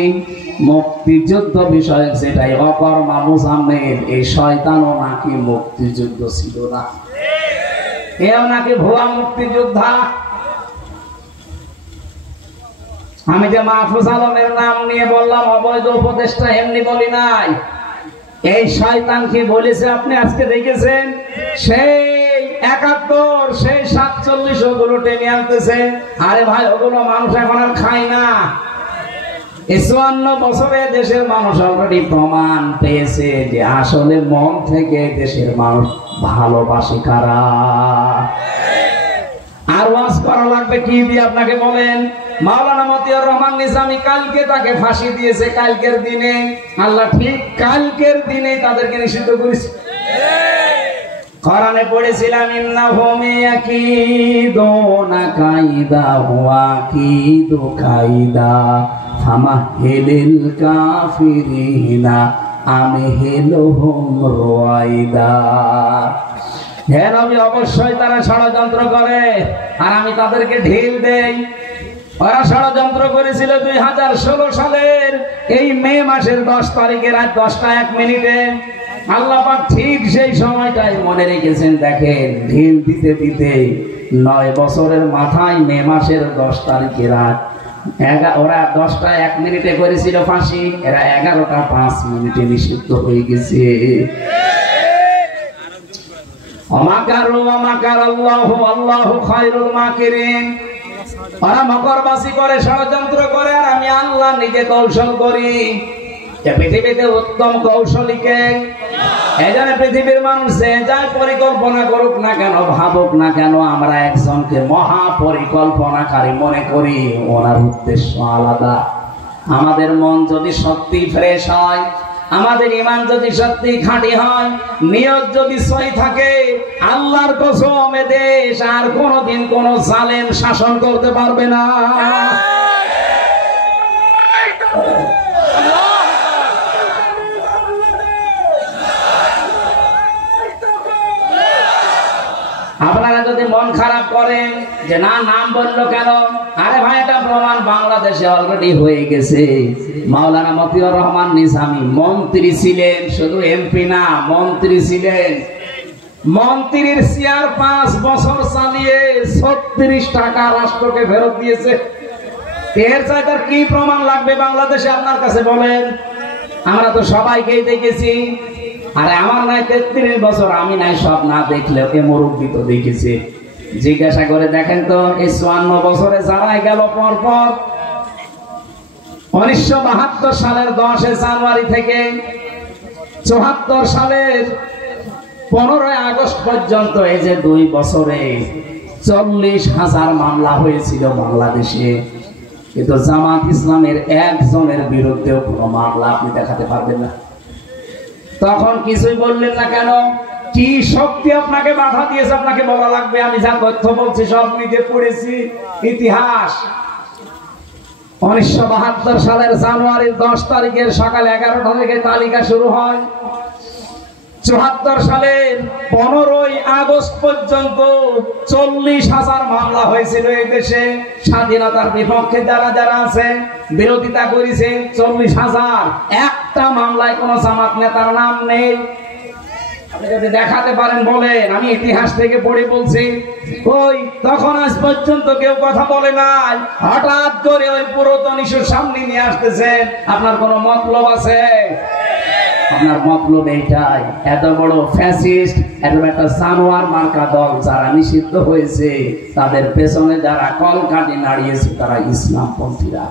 মুক্তিযুদ্ধ বিষয়ক, যেটাই অকর্মা মুজাম্মেল, এই শয়তানও নাকি মুক্তিযুদ্ধ ছিল না, এও নাকি ভুয়া মুক্তিযোদ্ধা। আমি যে মাহফুজ আলমের নাম নিয়ে বললাম অবৈধ উপদেষ্টা, এমনি বলি নাই। এই শয়তান কি বলেছে আপনি আজকে দেখেছেন? সেই 71, সেই 47 ওগুলো টেনে আনতেছে। আরে ভাই, ওগুলো মানুষ এখন আর খায় না। 54 বছরে দেশের মানুষ অলরেডি প্রমাণ পেয়েছে যে আসলে মন থেকে দেশের মানুষ ভালোবাসে কারা। আর ওয়াজ করা লাগবে কি দিয়ে আপনাকে বলেন? মাওলানা মতিয়ার রহমান নিজামী কালকে তাকে ফাঁসি দিয়েছে, কালকের দিনে। আল্লাহ ঠিক কালকের দিনে তাদেরকে নিষিদ্ধ করেছে। কোরআনে পড়েছিলাম ইন্নাহুম ইয়াকিদুনা কাইদা ওয়া কিদু কাইদা ফামাহিলিল কাফিরিনা আমহিলহুম রুয়াইদা। হে নবী, অবশ্যই তারা ষড়যন্ত্র করে আর আমি তাদেরকে ঢিল দেই। ওরা ষড়যন্ত্র করেছিল 2016 সালের এই মে মাসের 10 তারিখে রাত 10:01 আল্লাহ পাক ঠিক সেই সময়টাই মনে রেখেছেন। দেখেন, ঢিল দিতে দিতে 9 বছরের মাথায় মে মাসের 10 তারিখে রাত ওরা 10:01 করেছিল ফাঁসি, এরা 11:05 নিষিদ্ধ হয়ে গেছে। ওরা মকরবাসী করে, ষড়যন্ত্র করে, আর আমি আল্লাহ নিজে কৌশল করি। পৃথিবীতে উত্তম কৌশলীকে এজন্য পৃথিবীর মানুষ যে যাই পরিকল্পনা করুক না কেন, ভাবুক না কেন, আমরা একজনকে মহা পরিকল্পনাকারী মনে করি। ওনার উদ্দেশ্য আলাদা। আমাদের মন যদি সত্যি ফ্রেশ হয়, আমাদের ঈমান যদি সত্যি খাঁটি হয়, নিয়ত যদি সই থাকে, আল্লাহর কসম এ দেশ আর কোনদিন কোন জালেম শাসন করতে পারবে না। আপনারা যদি মন খারাপ করেন যে না, নাম বললো কেন, আরে ভাই, এটা প্রমাণ বাংলাদেশে অলরেডি হয়ে গেছে। মাওলানা মতিয়ার রহমান নিজামী মন্ত্রী ছিলেন, শুধু এমপি না, মন্ত্রী ছিলেন। মন্ত্রীর চেয়ার 5 বছর চালিয়ে 36 টাকা রাষ্ট্রকে ফেরত দিয়েছে। এর চাইতে আর কি প্রমাণ লাগবে বাংলাদেশে আপনার কাছে বলেন? আমরা তো সবাইকেই দেখেছি। আরে আমার নাই 33 বছর, আমি নাই সব না দেখলে এ মুরব্বী তো দেখেছে। জিজ্ঞাসা করে দেখেন তো, এই 54 বছরে যারাই গেল পর পর 1972 সালের 10 জানুয়ারি থেকে 74 সালের 15 আগস্ট পর্যন্ত, এই যে 2 বছরে 40,000 মামলা হয়েছিল বাংলাদেশে। কিন্তু জামাত ইসলামের একজনের বিরুদ্ধেও কোনো মামলা আপনি দেখাতে পারবেন না। তখন কিছুই বললেন না কেন? কি শক্তি আপনাকে বাধা দিয়েছে আপনাকে বলা লাগবে? আমি যা তথ্য বলছি সব নিজে পড়েছি, ইতিহাস। 1972 সালের জানুয়ারির 10 তারিখের সকাল 11টা থেকে তালিকা শুরু হয়। 74 সালের 15 আগস্ট পর্যন্ত 40,000 মামলা হয়েছিল এই দেশে। স্বাধীনতার বিপক্ষে যারা যারা আছে, বিরোধিতা করেছে 40,000। একটা মামলায় কোন জামাত নেতার নাম নেই। আপনি যদি দেখাতে পারেন বলেন, আমি ইতিহাস থেকে পড়ে বলছি। ওই তখন আজ পর্যন্ত কেউ কথা বলে নাই, হঠাৎ করে ওই পুরাতন ইস্যু সামনে নিয়ে আসতেছেন। আপনার কোন মতলব আছে? আপনার মতলব এইটাই, এত বড় ফ্যাসিস্ট, এত একটা জানোয়ার মার্কা দল যারা নিষিদ্ধ হয়েছে, তাদের পেছনে যারা কলকাঠি নাড়িয়েছে তারা ইসলামপন্থীরা।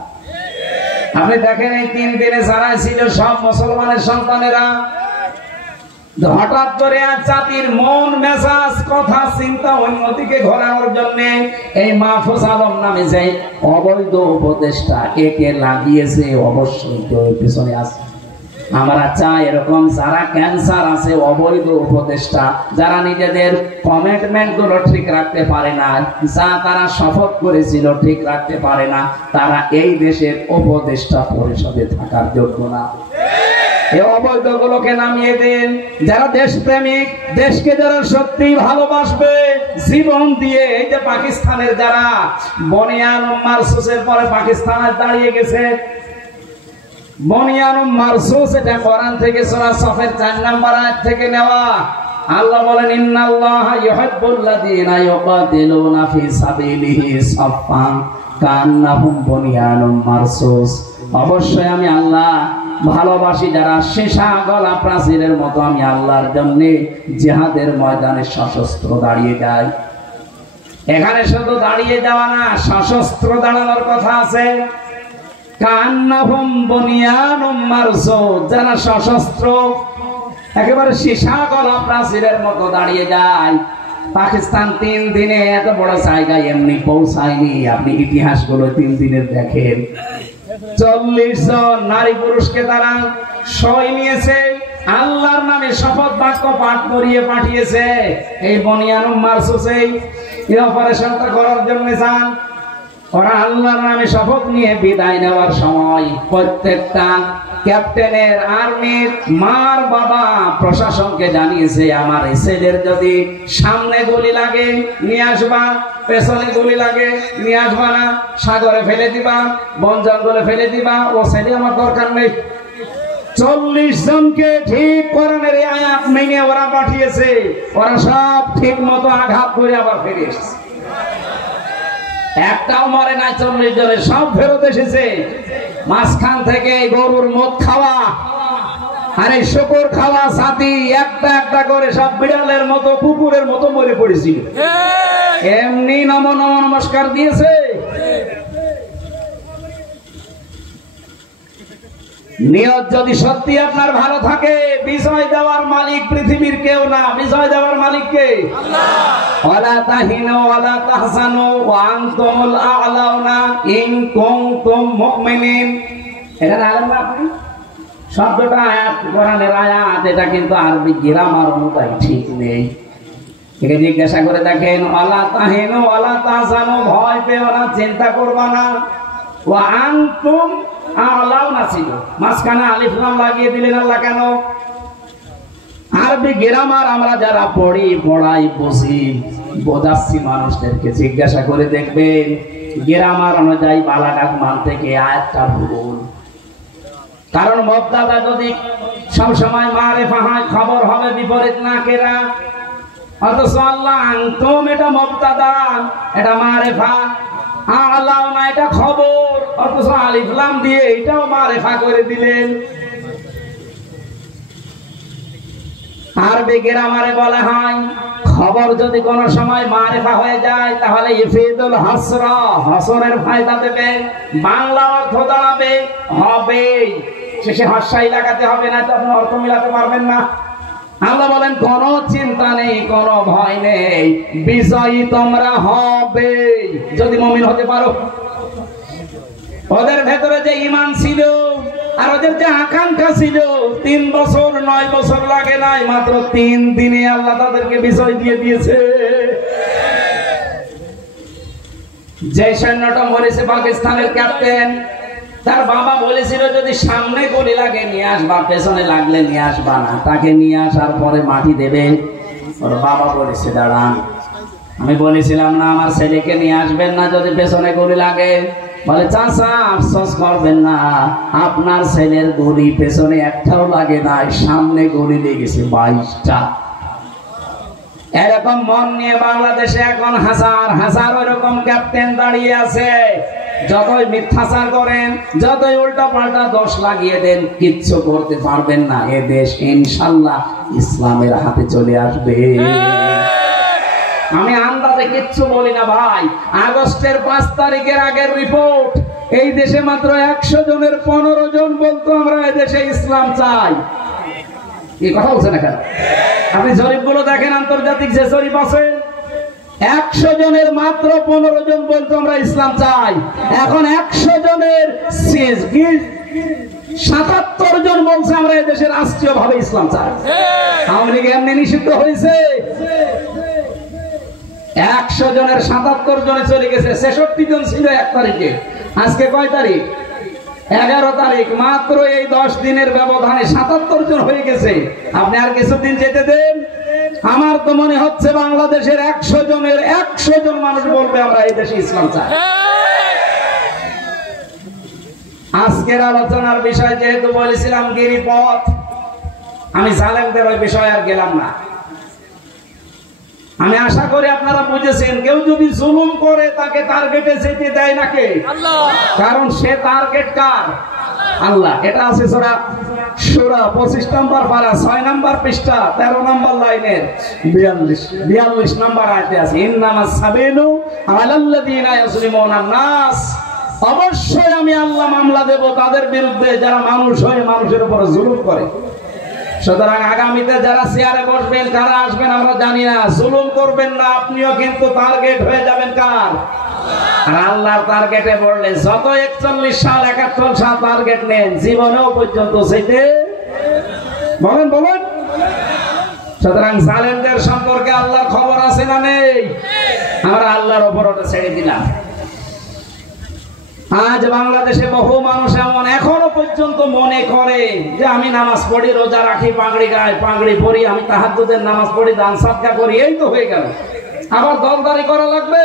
আপনি দেখেন এই 3 দিনে যারা ছিল সব মুসলমানের সন্তানেরা। হঠাৎ করে জাতির মন মেজাজ কথা চিন্তা অন্যদিকে ঘোরানোর জন্য এই মাহফুজ আলম নামে যে অবৈধ উপদেষ্টা একে লাগিয়েছে, অবশ্যই কেউ পিছনে আছে। আমরা চাই এরকম যারা ক্যান্সার আছে, অবৈধ উপদেষ্টা, যারা নিজেদের কমিটমেন্ট গুলো ঠিক রাখতে পারে না, যা তারা শপথ করেছিল ঠিক রাখতে পারে না, তারা এই দেশের উপদেষ্টা পরিষদে থাকার যোগ্য না। এই অবৈধ গুলোকে নামিয়ে দেন। যারা দেশপ্রেমিক, দেশকে যারা সত্যি ভালোবাসবে জীবন দিয়ে, এই যে পাকিস্তানের যারা বনিয়ানুম মারসুসের পরে পাকিস্তানে দাঁড়িয়ে গেছে, বনিয়ানুম মারসুস এটা কোরআন থেকে সূরা সফের 4 নম্বর আয়াত থেকে নেওয়া। আল্লাহ বলেন, ইন্নাল্লাহা ইউহিব্বুল্লাযীনা ইউকাতিলুনা ফি সাবিলিহি সাফফান কান্নাহুম বুনিয়ানুম মারসুস। অবশ্যই আমি আল্লাহ ভালোবাসি যারা শেষা গলা প্রাচীরের মতো আমি আল্লাহর জন্য জিহাদের ময়দানে সশস্ত্র দাঁড়িয়ে যায়। এখানে শুধু দাঁড়িয়ে যাওয়া না, সশস্ত্র দাঁড়ানোর কথা আছে। কান্নাহুম বুনিয়ানুম মারসুস, যারা সশস্ত্র একেবারে সীসা গলা প্রাচীরের মতো দাঁড়িয়ে যায়। পাকিস্তান 3 দিনে এত বড় জায়গায় এমনি পৌঁছায়নি। আপনি ইতিহাসগুলো 3 দিনের দেখেন। 40 জন নারী পুরুষকে তারা সই নিয়েছে, আল্লাহর নামে শপথ বাক্য পাঠ করিয়ে পাঠিয়েছে। এই বুনিয়ানুম মারসুসে এই অপারেশনটা করার জন্য যান। ওরা আল্লাহর নামে শপথ নিয়ে বিদায় নেওয়ার সময় প্রত্যেকটা ক্যাপ্টেনের, আর্মির মার বাবা প্রশাসনকে জানিয়েছে, আমার ছেলের যদি সামনে গুলি লাগে নিয়ে আসবা, পেছনে গুলি লাগে নিয়ে আসবা না, সাগরে ফেলে দিবা, বন জঙ্গলে ফেলে দিবা, ও ছেলে আমার দরকার নেই। 40 জনকে ঠিক কোরআনের আয়াত মেনে ওরা পাঠিয়েছে। ওরা সব ঠিক মতো আঘাত করে আবার ফিরে এসেছে। একটাও মরে নাই, 40 জনের সব ফেরত এসেছে। মাঝখান থেকে গরুর মদ খাওয়া আর এই শুকর খাওয়া সাথী একটা একটা করে সব বিড়ালের মতো কুকুরের মতো মরে পড়েছিল। এমনি নমস্কার দিয়েছে। নিয়ত যদি সত্যি আপনার ভালো থাকে, বিজয় দেওয়ার মালিক পৃথিবীর কেউ না, বিজয় দেওয়ার মালিক কে? আল্লাহ। ওয়ালা তাহিনু ওয়ালা তাহজানু ওয়া আনতুমুল আ'লাউনা ইন কুনতুম মুমিনিন। এখানে আলেম আপনি শব্দটা আয়াত, কোরআনের আয়াত, এটা কিন্তু আরবি গ্রামার অনুযায়ী ঠিক নেই। একে জিজ্ঞাসা করে দেখেন, ওয়ালা তাহিনু ওয়ালা তাহজানু, ভয় পেও না, চিন্তা করবা না। ওয়া আনতুম আ'লাউনা ছিল, মাঝখানে আলিফ লাম লাগিয়ে দিলেন আল্লাহ কেন? আরবি গ্রামার আমরা যারা পড়ি, পড়াই, বুঝি, বোঝাচ্ছি মানুষদেরকে, জিজ্ঞাসা করে দেখবেন গ্রামার অনুযায়ী বালাগাত মান থেকে আয়াতটা ভুল। কারণ মুবতাদা যদি সবসময় মারিফা হয়, খবর হবে বিপরীত না কেরা। অথচ আল্লাহ আনতুম এটা মুবতাদা, এটা মারিফা, আ'লাউনা এটা খবর, অথচ আলিফ লাম দিয়ে এটাও মারিফা করে দিলেন। আরবি গ্রামারে বলা হয় খবর যদি কোন সময় মারিফা হয়ে যায় তাহলে ইফিদুল হাসরা, হাসরের ফায়দা দেবে, বাংলা অর্থ দাঁড়াবে হবে, শেষে হাসাই লাগাতে হবে না, তো আপনি অর্থ মিলাতে পারবেন না। আল্লাহ বলেন কোন চিন্তা নেই, কোন ভয় নেই, বিজয়ী তোমরা হবে যদি মুমিন হতে পারো। ওদের ভেতরে যে ঈমান ছিল আর ওদের যে আকাঙ্ক্ষা ছিল, 3 বছর 9 বছর লাগে নাই, মাত্র 3 দিনে আল্লাহ তাদেরকে বিজয় দিয়ে দিয়েছে। যে সৈন্যটা মরেছে পাকিস্তানের ক্যাপ্টেন, তার বাবা বলেছিল যদি সামনে গুলি লাগে নিয়ে আসবা, পেছনে লাগলে নিয়ে আসবা না। তাকে নিয়ে আসার পরে মাটি দেবে, ওর বাবা বলেছে দাঁড়ান। আমি বলেছিলাম না আমার ছেলেকে নিয়ে আসবেন না যদি পেছনে গুলি লাগে? বলে চাচা আফসোস করবেন না, আপনার ছেলের গুলি পেছনে একটাও লাগে নাই, সামনে গুলি লেগেছে 22টা। এরকম মন নিয়ে বাংলাদেশে এখন হাজার হাজার এরকম ক্যাপ্টেন দাঁড়িয়ে আছে। যতই মিথ্যাচার করেন, যতই উল্টা পাল্টা দোষ লাগিয়ে দেন, কিচ্ছু করতে পারবেন না। এ দেশ ইনশাআল্লাহ ইসলামের হাতে চলে আসবে। আমি আন্দাজে কিচ্ছু বলি না ভাই। আগস্টের 5 তারিখের আগের রিপোর্ট, এই দেশে মাত্র 100 জনের 15 জন বলতো আমরা এই দেশে ইসলাম চাই। এই কথা বলছেন না কেন? আপনি জরিপগুলো দেখেন, আন্তর্জাতিক যে জরিপ আছে, 100 জনের মাত্র 15 জন বলতো আমরা ইসলাম চাই। এখন 100 জনের 77 জন বলছে আমরা এই দেশে রাষ্ট্রীয় ভাবে ইসলাম চাই। আওয়ামী লীগ এমনি নিষিদ্ধ হয়েছে, 100 জনের 77 জনে চলে গেছে। 66 জন ছিল 1 তারিখে, আজকে কয় তারিখ? 11 তারিখ। মাত্র এই 10 দিনের ব্যবধানে 77 জন হয়ে গেছে। আপনি আর কিছুদিন যেতে দেন, আমার তো মনে হচ্ছে বাংলাদেশের 100 জনের 100 জন মানুষ বলবে আমরা এই দেশে ইসলাম চাই। আজকের আলোচনার বিষয় যেহেতু বলেছিলাম গিরিপথ, আমি জালেমদের ওই বিষয়ে আর গেলাম না। আমি আশা করি আপনারা বুঝেছেন। কেউ যদি জুলুম করে তাকে টার্গেটে যেতে দেয় নাকি? কারণ সে টার্গেট কার? আল্লাহ। এটা আছে সূরা সূরা 25 নম্বর পারা 6 নম্বর পৃষ্ঠা 13 নম্বর লাইনের 42 নম্বর আয়াতে আছে, ইন্নামাস সাবিলু আলাল্লাযিনা ইয়াজলিমুনান নাস। অবশ্যই আমি আল্লাহ মামলা দেব তাদের বিরুদ্ধে যারা মানুষ হয়ে মানুষের উপর জুলুম করে। সুতরাং আগামীতে যারা চেয়ারে বসবেন, কারা আসবেন আমরা জানি না, জুলুম করবেন না, আপনিও কিন্তু টার্গেট হয়ে যাবেন কার? আর আল্লাহর টার্গেটে পড়লে যত 41 সাল 71 সাল টার্গেট নেন, জীবনেও পর্যন্ত সেটা বলেন বলেন। সুতরাং জালেমদের সম্পর্কে আল্লাহর খবর আছে না নেই? আমরা আল্লাহর উপর ওটা ছেড়ে দিলাম। আজ বাংলাদেশে বহু মানুষ এমন এখনো পর্যন্ত মনে করে যে আমি নামাজ পড়ি, রোজা রাখি, পাগড়ি গায়ে পাগড়ি পরি, আমি তাহাজ্জুদের নামাজ পড়ি, দান সাদকা করি, এই তো হয়ে গেল। আবার দলদারি করা লাগবে,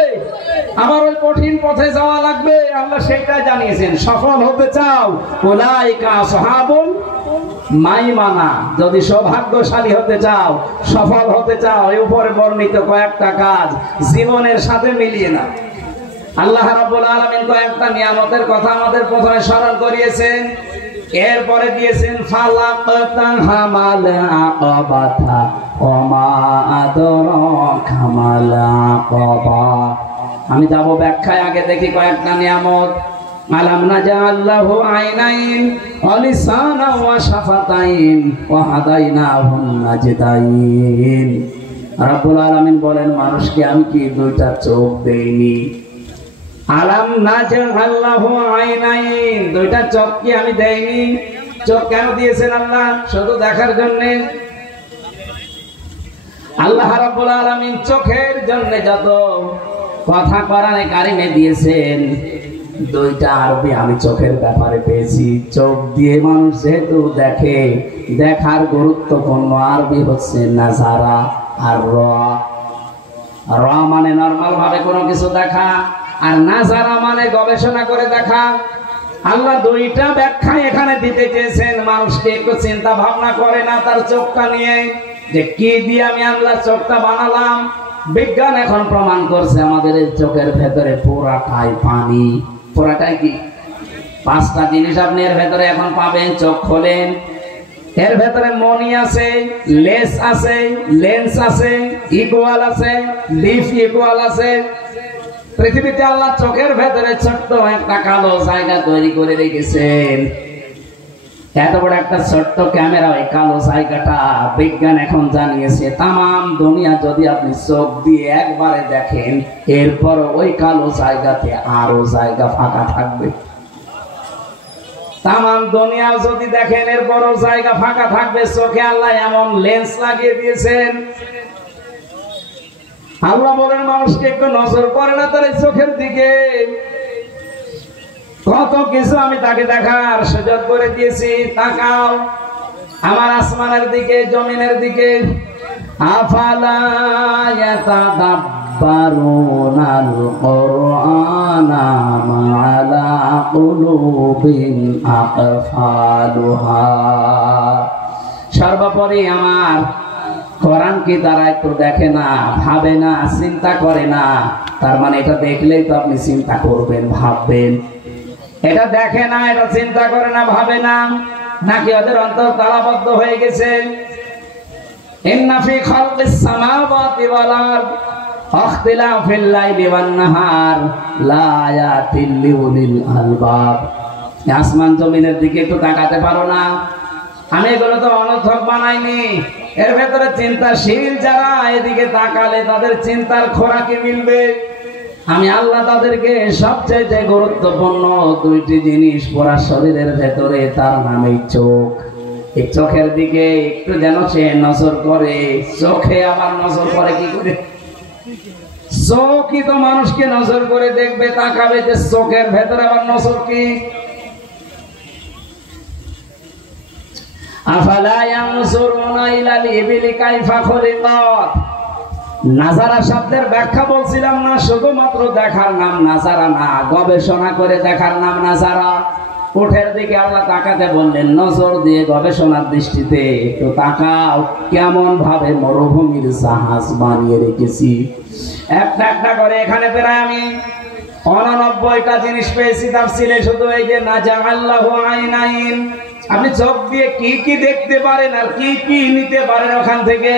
আবার ওই কঠিন পথে যাওয়া লাগবে। আল্লাহ সেটাই জানিয়েছেন, সফল হতে চাও উলাইকা আসহাবুল মাইমানা, যদি সৌভাগ্যশালী হতে চাও, সফল হতে চাও, এই উপরে বর্ণিত কয়েকটা কাজ জীবনের সাথে মিলিয়ে নাও। আল্লাহ রাব্বুল আলামিন কয়েকটা নিয়ামতের কথা আমাদের প্রথমে স্মরণ করিয়েছেন, এরপরে দিয়েছেন ফালাকাতা হামাল আকাবাতা ওমা আদরাকা মাল আকাবা। আমি যাব ব্যাখ্যায়, আগে দেখি কয়েকটা নিয়ামত। আলাম নাজআল্লাহু আইনাইন ওয়া লিসানান ওয়া শাফাতাইন ওয়া হাদাইনাহুন নাজদাইন। রাব্বুল আলামিন বলেন, মানুষকে আমি কি দুইটা চোখ দেইনি? আলাম নাজআল্লাহু আইনাইন, দুইটা চোখ কি আমি দেইনি? চোখ কেন দিয়েছেন আল্লাহ? শুধু দেখার জন্য? আল্লাহ রাব্বুল আলামিন চোখের জন্য যত কথা কোরআনে কারিমে দিয়েছেন, দুইটা আরবি আমি চোখের ব্যাপারে পেয়েছি। চোখ দিয়ে মানুষ যেহেতু দেখে, দেখার গুরুত্বপূর্ণ আরবি হচ্ছে নাজারা আর র মানে নরমাল ভাবে কোনো কিছু দেখা, আর নাজারা মানে গবেষণা করে দেখা। আল্লাহ দুইটা ব্যাখ্যা এখানে দিতে চেয়েছেন। মানুষকে একটু চিন্তা ভাবনা করে না তার চোখটা নিয়ে, যে কি দিয়ে আমি আল্লাহ চোখটা বানালাম। বিজ্ঞান এখন প্রমাণ করছে আমাদের এই চোখের ভেতরে পুরাটাই পানি। পুরাটাই কি? 5টা জিনিস আপনি এর ভেতরে এখন পাবেন। চোখ খোলেন, এর ভেতরে মনি আছে, লেন্স আছে, লেন্স আছে, ইকুয়াল আছে, লিফ ইকুয়াল আছে। পৃথিবীতে আল্লাহ চোখের ভেতরে ছোট্ট একটা কালো জায়গা তৈরি করে রেখেছেন। এত বড় একটা ছোট্ট ক্যামেরা, ওই কালো জায়গাটা বিজ্ঞান এখন জানিয়েছে তাম দুনিয়া যদি আপনি চোখ দিয়ে একবারে দেখেন, এরপর ওই কালো জায়গাতে আরো জায়গা ফাঁকা থাকবে। তাম দুনিয়া যদি দেখেন, এরপরও জায়গা ফাঁকা থাকবে। চোখে আল্লাহ এমন লেন্স লাগিয়ে দিয়েছেন। আল্লাহ বলেন, মানুষকে একটু নজর করে না তার চোখের দিকে? কত কিছু আমি তাকে দেখার সুযোগ করে দিয়েছি। তাকাও আমার আসমানের দিকে, জমিনের দিকে। আফালা ইয়াতাদাব্বারুনাল কুরআনা মা'আলা কুলুবিন আকফালুহা। সর্বোপরি আমার কোরআন কি তারা একটু দেখে না, ভাবে না, চিন্তা করে না? তার মানে এটা দেখলেই তো আপনি চিন্তা করবেন, ভাববেন। এটা দেখে না, এটা চিন্তা করে না, ভাবে না, নাকি ওদের অন্তর তালাবদ্ধ হয়ে গেছে? ইন্না ফি খালকিস সামাওয়াতি ওয়াল আরদ ইখতিলাফিল লাইলি ওয়ান নাহার লা আয়াতিল লিউলিল আলবাব। আসমান জমিনের দিকে একটু তাকাতে পারো না? আমি এগুলো তো অনর্থক বানাইনি। এর ভেতরে চিন্তাশীল যারা, এদিকে তাকালে তাদের চিন্তার খোরাকি মিলবে। আমি আল্লাহ তাদেরকে সবচেয়ে গুরুত্বপূর্ণ দুইটি জিনিস পুরা শরীরের ভেতরে, তার নামই চোখ। এই চোখের দিকে একটু যেন সে নজর করে। চোখে আবার নজর করে কি করে? চোখই তো মানুষকে নজর করে দেখবে, তাকাবে, যে চোখের ভেতরে আবার নজর কি? আফালা ইয়ানজুরুনা ইলাল ইবিলি কাইফা খুলিকাত। নাজারা শব্দের ব্যাখ্যা বলছিলাম না, শুধুমাত্র দেখার নাম নাজারা না, গবেষণা করে দেখার নাম নাজারা। উঠের দিকে আল্লাহ তাকাতে বললেন, নজর দিয়ে গবেষণার দৃষ্টিতে একটু তাকাও, কেমন ভাবে মরুভূমির জাহাজ বানিয়ে রেখেছি। একটা একটা করে এখানে প্রায় আমি 89টা জিনিস পেয়েছি তাফসীরে। শুধু এই যে নাজাআল্লাহু আইনাইন, আপনি চোখ দিয়ে কি কি দেখতে পারেন আর কি কি নিতে পারেন ওখান থেকে।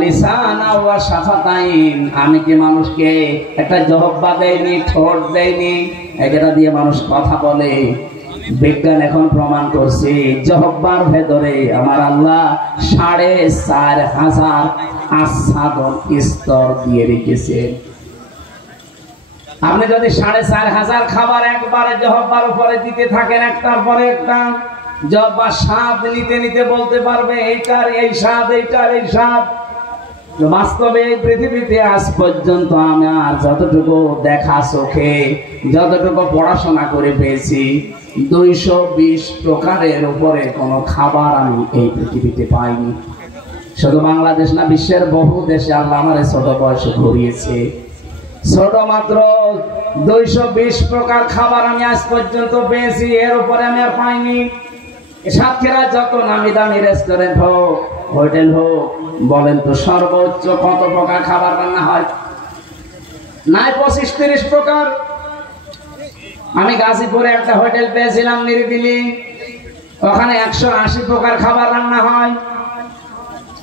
লিসানা ওয়া শাফাতাইন, আমি কি মানুষকে একটা জিহ্বা দেইনি, ঠোঁট দেইনি, এটা দিয়ে মানুষ কথা বলে। বিজ্ঞান এখন প্রমাণ করছে জিহ্বার ভেতরে আমার আল্লাহ 4500 আচ্ছাদন স্তর দিয়ে রেখেছেন। আপনি যদি 4500 খাবার একবারে জিহ্বার উপরে দিতে থাকেন, একটার পরে একটা, জিহ্বা স্বাদ নিতে নিতে বলতে পারবে এইটার এই স্বাদ, এইটার এই স্বাদ। বাস্তবে এই পৃথিবীতে আজ পর্যন্ত আমার যতটুকু দেখা চোখে, যতটুকু পড়াশোনা করে পেয়েছি, 220 প্রকারের উপরে কোনো খাবার আমি এই পৃথিবীতে পাইনি। শুধু বাংলাদেশ না, বিশ্বের বহু দেশে আল্লাহ আমার ছোট বয়সে ঘুরিয়েছে। ছোট মাত্র 220 প্রকার খাবার আমি আজ পর্যন্ত পেয়েছি, এর উপরে আমি আর পাইনি। সাতক্ষীরা যত নামি দামি রেস্টুরেন্ট হোক, হোটেল হোক, বলেন তো সর্বোচ্চ কত প্রকার খাবার রান্না হয়? নাই 25-30 প্রকার। আমি গাজীপুরে একটা হোটেল পেয়েছিলাম নিরিবিলি, ওখানে 180 প্রকার খাবার রান্না হয়।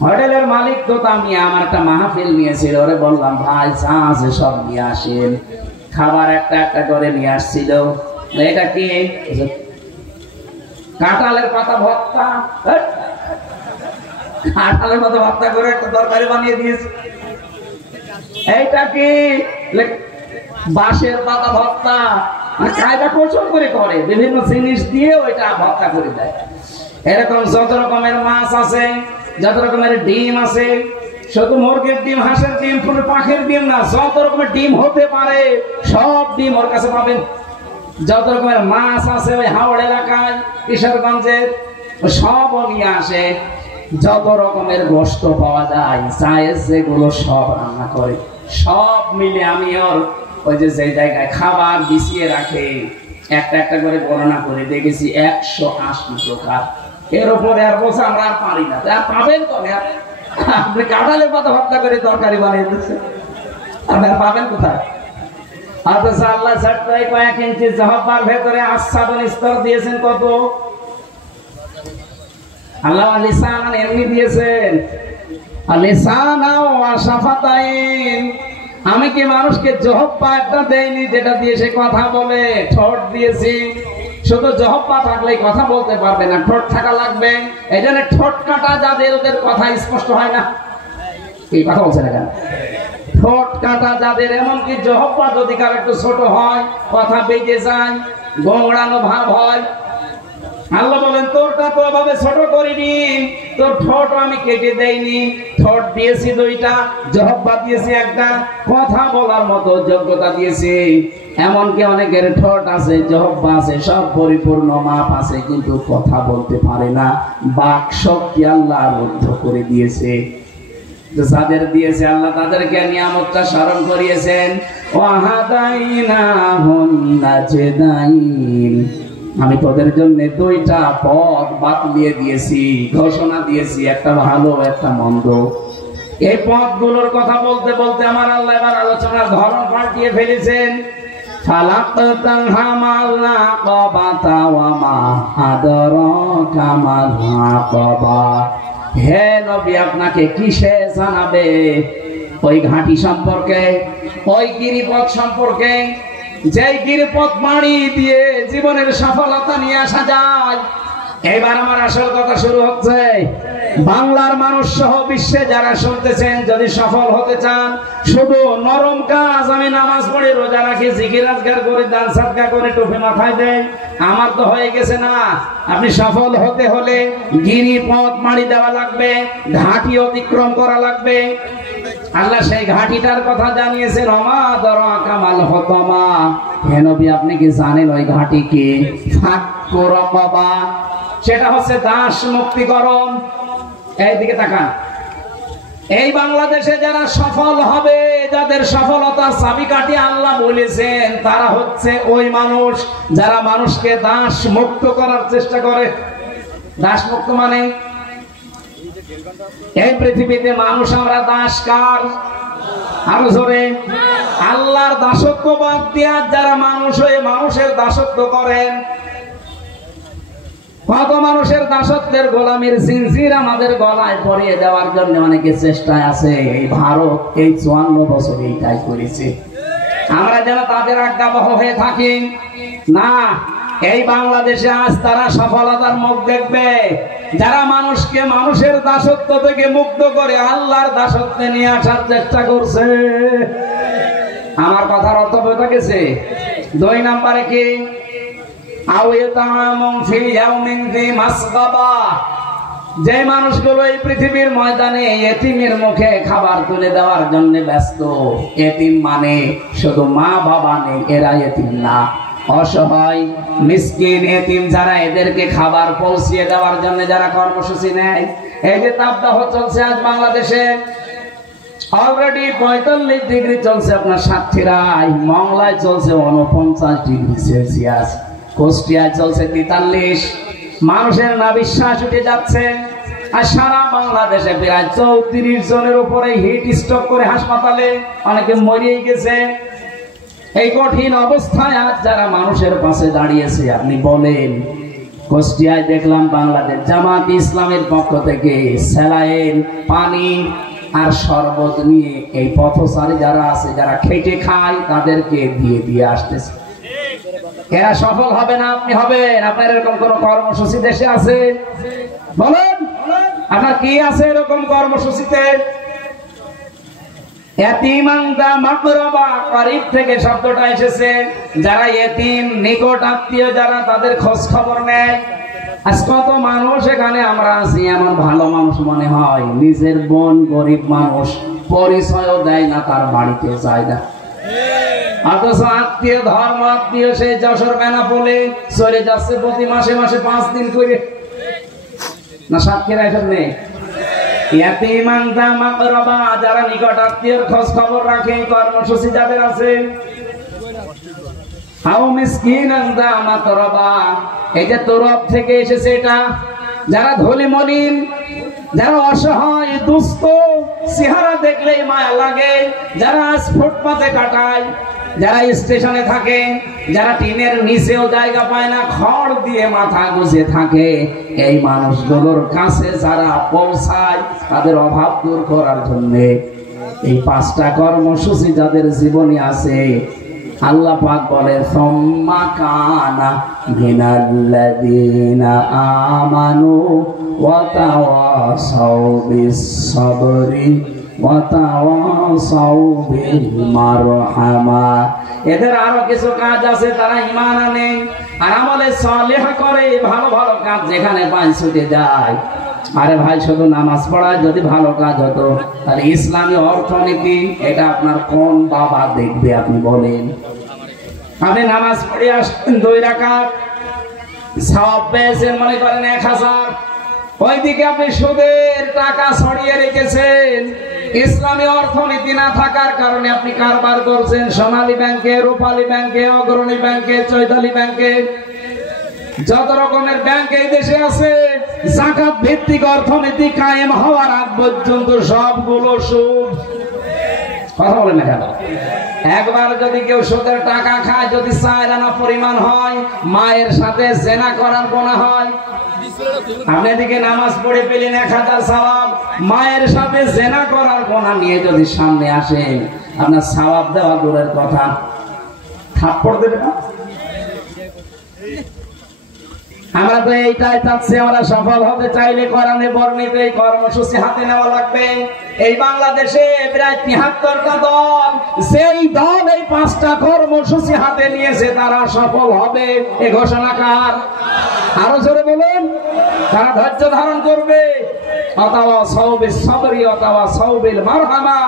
হোটেলের মালিক তো আমি আমার একটা মাহফিল নিয়েছিল, ওরে বললাম ভাই চা আছে সব নিয়ে আসেন। খাবার একটা একটা করে নিয়ে আসছিল। এটা কি? কাঁঠালের পাতা ভর্তা। কাঁঠালের পাতা ভর্তা করে একটা তরকারি বানিয়ে দিয়েছে। এইটা কি? বাঁশের পাতা ভর্তা। কায়দা কৌশল করে করে বিভিন্ন জিনিস দিয়ে ওইটা ভর্তা করে দেয়। এরকম যত রকমের মাছ আছে, যত রকমের ডিম আছে, শুধু মুরগির ডিম, হাঁসের ডিম, কোনো পাখির ডিম না, যত রকমের ডিম হতে পারে সব ডিম ওর কাছে পাবেন। যত রকমের মাছ আছে ওই হাওড় এলাকায়, কিশোরগঞ্জের, সব নিয়ে আসে। যত রকমের গোশত পাওয়া যায়, চায়ের যেগুলো সব রান্না করে, সব মিলে আমি ওর ওই যে জায়গায় খাবার বিছিয়ে রাখে, একটা একটা করে গণনা করে দেখেছি 180 প্রকার। এর উপরে আর বসে আমরা আর পারি না। আর পাবেন কবে? আপনি কাঁঠালের পাতা ভর্তা করে তরকারি বানিয়ে দিচ্ছেন, আপনি আর পাবেন কোথায়? অথচ আল্লাহ চারটায় কয়েক ইঞ্চি জিহ্বার ভেতরে আচ্ছাদন স্তর দিয়েছেন কত? আল্লাহ লিসান এমনি দিয়েছেন, লিসানা ওয়া শাফাতাইন। আমি কি মানুষকে জিহ্বা একটা দেইনি যেটা দিয়ে সে কথা বলে? ঠোঁট দিয়েছি। শুধু জিহ্বা থাকলেই কথা বলতে পারবে না, ঠোঁট থাকা লাগবে। এই জন্য ঠোঁট কাটা যাদের, ওদের কথা স্পষ্ট হয় না। এই কথা বলছে না কেন? ঠোঁট কাটা যাদের, এমনকি জিহ্বা যদি কার একটু ছোট হয়, কথা বেজে যায়, গোংড়ানো ভাব হয়। আল্লাহ বলেন তোরটা তো ভাবে ছোট করিনি, তোর ঠোঁট আমি কেটে দেইনি। ঠোঁট দিয়েছি 2টা, জিহ্বা দিয়েছি একটা, কথা বলার মতো যোগ্যতা দিয়েছি। এমনকি অনেকের ঠোঁট আছে, জিহ্বা আছে, সব পরিপূর্ণ মাপ আছে, কিন্তু কথা বলতে পারে না। বাক শক্তি আল্লাহ রুদ্ধ করে দিয়েছে। যাদের দিয়েছে আল্লাহ তাদেরকে নিয়ামতটা স্মরণ করিয়েছেন। ওয়াহাদাইনাহুন নাজদাইন, আমি তোদের জন্য 2টা পথ বাতলিয়ে দিয়েছি, ঘোষণা দিয়েছি, একটা ভালো একটা মন্দ। এই পথগুলোর কথা বলতে বলতে আমার আল্লাহ এবার আলোচনার ধরন পাল্টিয়ে ফেলেছেন। ফালাক্তাল হামাল নাকাবাতা ওয়া মা আদরাকা মাল নাকাবা। হে নবী, আপনাকে কিসে জানাবে? ওই ঘাঁটি সম্পর্কে, ওই গিরিপথ সম্পর্কে, যেই গিরিপথ মাড়ি দিয়ে জীবনের সফলতা নিয়ে আসা যায়। এবার আমার আসল কথা শুরু হচ্ছে। বাংলার মানুষ সহ বিশ্বে যারা শুনতেছেন, যদি সফল হতে চান, শুধু নরম কাজ, আমি নামাজ পড়ে, রোজা রাখি, জিকির আজকার করে, দান সাদকা করে, টুপি মাথায় দেয়, আমার তো হয়ে গেছে না। আপনি সফল হতে হলে গিরিপথ মাড়ি দেওয়া লাগবে, ঘাঁটি অতিক্রম করা লাগবে। আল্লাহ সেই ঘাঁটিটার কথা জানিয়েছেন। ওমা দরাকা মাল হতমা। হে নবী, আপনি কি জানেন ওই ঘাঁটি কি? ফাক্কু রাকাবা, সেটা হচ্ছে দাস মুক্তিকরণ। এইদিকে তাকান। এই বাংলাদেশে যারা সফল হবে, যাদের সফলতার চাবিকাঠি আল্লাহ বলেছেন, তারা হচ্ছে ওই মানুষ যারা মানুষকে দাস মুক্ত করার চেষ্টা করে। দাস মুক্ত মানে এই পৃথিবীতে মানুষ আমরা দাস কার? আরো জোরে। আল্লাহর দাসত্ব বাদ দিয়া যারা মানুষ হয়ে মানুষের দাসত্ব করেন। কত মানুষের দাসত্বের গোলামীর জিনজির আমাদের গলায় পরিয়ে দেওয়ার জন্য অনেকে চেষ্টায় আছে। এই ভারত এই 54 বছর এইটাই করেছে। আমরা যেন তাদের আজ্ঞাবহ হয়ে থাকি না। এই বাংলাদেশে আজ তারা সফলতার মুখ দেখবে যারা মানুষকে মানুষের দাসত্ব থেকে মুক্ত করে আল্লাহর দাসত্বে নিয়ে আসার চেষ্টা করছে। আমার কথার অর্থ বোঝা গেছে? 2 নম্বরে কি? যে মানুষগুলো এই পৃথিবীর ময়দানে এতিমের মুখে খাবার তুলে দেওয়ার জন্য ব্যস্ত। এতিম মানে শুধু মা বাবা নেই, এরা এতিম না, অসহায় মিসকিন এতিম যারা, এদেরকে খাবার পৌঁছিয়ে দেওয়ার জন্য যারা কর্মসূচি নেয়। এই যে তাপদাহ চলছে আজ বাংলাদেশে, অলরেডি 45 ডিগ্রি চলছে আপনার সাতক্ষীরায়, মংলায় চলছে 49 ডিগ্রি সেলসিয়াস, কুষ্টিয়ায় চলছে 43। মানুষের না বিশ্বাস উঠে যাচ্ছে। আর সারা বাংলাদেশে প্রায় 34 জনের উপরে হিট স্ট্রোক করে হাসপাতালে অনেকে মরিয়ে গেছে। এই কঠিন অবস্থায় আজ যারা মানুষের পাশে দাঁড়িয়েছে, আপনি বলেন। কুষ্টিয়ায় দেখলাম বাংলাদেশ জামাত ইসলামের পক্ষ থেকে স্যালাইন, পানি আর শরবত নিয়ে এই পথচারী যারা আছে, যারা খেটে খায়, তাদেরকে দিয়ে আসতেছে। এরা সফল হবে না, আপনি হবেন। আপনার এরকম কোন কর্মসূচি দেশে আছে? বলেন, আপনার কি আছে এরকম কর্মসূচিতে? এতিমানদা মাকরাবা, করিব থেকে শব্দটা এসেছে। যারা এতিম, নিকট আত্মীয় যারা, তাদের খোঁজ খবর নেয়। আজ কত মানুষ এখানে আমরা আছি, এমন ভালো মানুষ মনে হয়, নিজের বোন গরিব মানুষ, পরিচয়ও দেয় না, তার বাড়িতে যায় না। অথচ আত্মীয়, ধর্ম আত্মীয় সেই যশোর বেনাপোলে চলে যাচ্ছে প্রতি মাসে মাসে 5 দিন করে। না সাতক্ষীরা এসব নেই? যারা নিকট আত্মীয়র খোঁজ খবর রাখে, কর্মসূচি যাদের আছে। এই যে তরফ থেকে এসেছে এটা, যারা ধলি মলিন, যারা অসহায় দুস্থ, চেহারা দেখলেই মায়া লাগে, যারা ফুটপাতে কাটায়, যারা স্টেশনে থাকে, যারা টিনের নিচেও জায়গা পায় না, খড় দিয়ে মাথা গুজে থাকে, এই মানুষগুলোর কাছে যারা পৌঁছায়, তাদের অভাব দূর করার জন্য এই 5টা কর্মসূচি যাদের জীবনে আছে, আল্লাহ পাক বলে সুম্মা কানা মিনাল্লাযীনা আমানু ওয়া তাওয়াসাউ বিস-সাবরি ওয়া তাওয়াসাউ বিল মারহামা। এদের আরো কিছু কাজ আছে, তারা ঈমান আনে আর আমলে সালেহ করে, ভালো ভালো কাজ যেখানে পায় ছুটে যায়। আরে ভাই, শুধু নামাজ পড়ায় যদি ভালো কাজ হতো, তাহলে ইসলামী অর্থনীতি এটা আপনার কোন বাবা দেখবে? আপনি বলেন। আপনি নামাজ পড়ে আসছেন 2 রাকাত, সওয়াব পেয়েছেন মনে করেন 1000, ওইদিকে আপনি সুদের টাকা ছড়িয়ে রেখেছেন। ইসলামী অর্থনীতি না থাকার কারণে আপনি কারবার করছেন সোনালী ব্যাংকে, রূপালী ব্যাংকে, অগ্রণী ব্যাংকে, চৈতালি ব্যাংকে, যত রকমের ব্যাংক এই দেশে আছে। যাকাত ভিত্তিক অর্থনীতি কায়েম হওয়ার আগ পর্যন্ত সবগুলো সুদ। কথা বলেন না কেন? একবার যদি কেউ সুদের টাকা খায়, যদি 4 আনা পরিমাণ হয়, মায়ের সাথে জেনা করার গুনাহ হয়। আপনি এদিকে নামাজ পড়ে পেলেন 1000 সওয়াব, মায়ের সাথে জেনা করার গুনাহ নিয়ে যদি সামনে আসেন, আপনার সওয়াব দেওয়া দূরের কথা, থাপ্পড় দেবে না। আমরা তো এইটাই চাচ্ছি, আমরা সফল হতে চাইলে কোরআনে বর্ণিত এই কর্মসূচি হাতে নেওয়া লাগবে। এই বাংলাদেশে প্রায় 73টা দল, সেই দল এই 5টা কর্মসূচি হাতে নিয়েছে, তারা সফল হবে। এই ঘোষণা কার? আরো জোরে বলুন। তারা ধৈর্য ধারণ করবে, অথবা সাউবিস সাবরি অথবা সাউবিল মারহামা,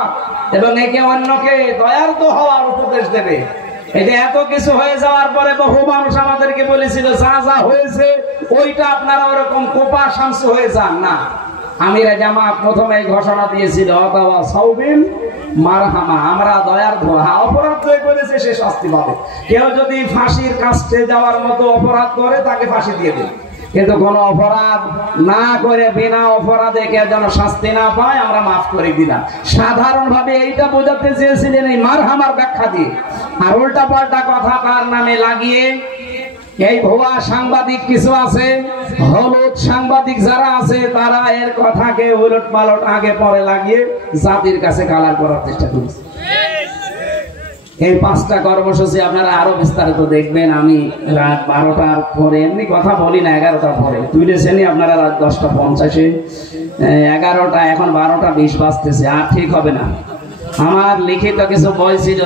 এবং একে অন্যকে দয়ার্দ হওয়ার উপদেশ দেবে। এই যে এত কিছু হয়ে যাওয়ার পরে বহু মানুষ আমাদেরকে বলেছিল, যা যা হয়েছে ওইটা আপনারা ওরকম কোপা শামসু হয়ে যান না, আমিরে জামাত প্রথমে ঘোষণা দিয়েছিল অথবা সাউবিন মারহামা, আমরা দয়ার ধোয়া, অপরাধ যে করেছে সে শাস্তি পাবে। কেউ যদি ফাঁসির কাস্টে যাওয়ার মতো অপরাধ করে তাকে ফাঁসি দিয়ে দেবে, কিন্তু কোন অপরাধ না করে বিনা অপরাধে কেউ যেন শাস্তি না পায় আমরা মাফ করে দিলাম। সাধারণভাবে এইটা বোঝাতে চেয়েছিলেন এই মারহামার ব্যাখ্যা দিয়ে, আর উল্টা পাল্টা কথা তার নামে লাগিয়ে এই ভুয়া সাংবাদিক কিছু আছে, হলুদ সাংবাদিক যারা আছে তারা এর কথাকে উলট পালট আগে পরে লাগিয়ে জাতির কাছে কালার করার চেষ্টা করছে। এই 5টা কর্মসূচি আপনারা আরো বিস্তারিত দেখবেন। আমি রাত 12টার পরে এমনি কথা বলি না, 11টার পরে তুলেছেনই আপনারা রাত 10:50-এ, 11টা এখন 12:20 বাজতেছে, আর ঠিক হবে না। আমার লিখিত কিছু বই ছিল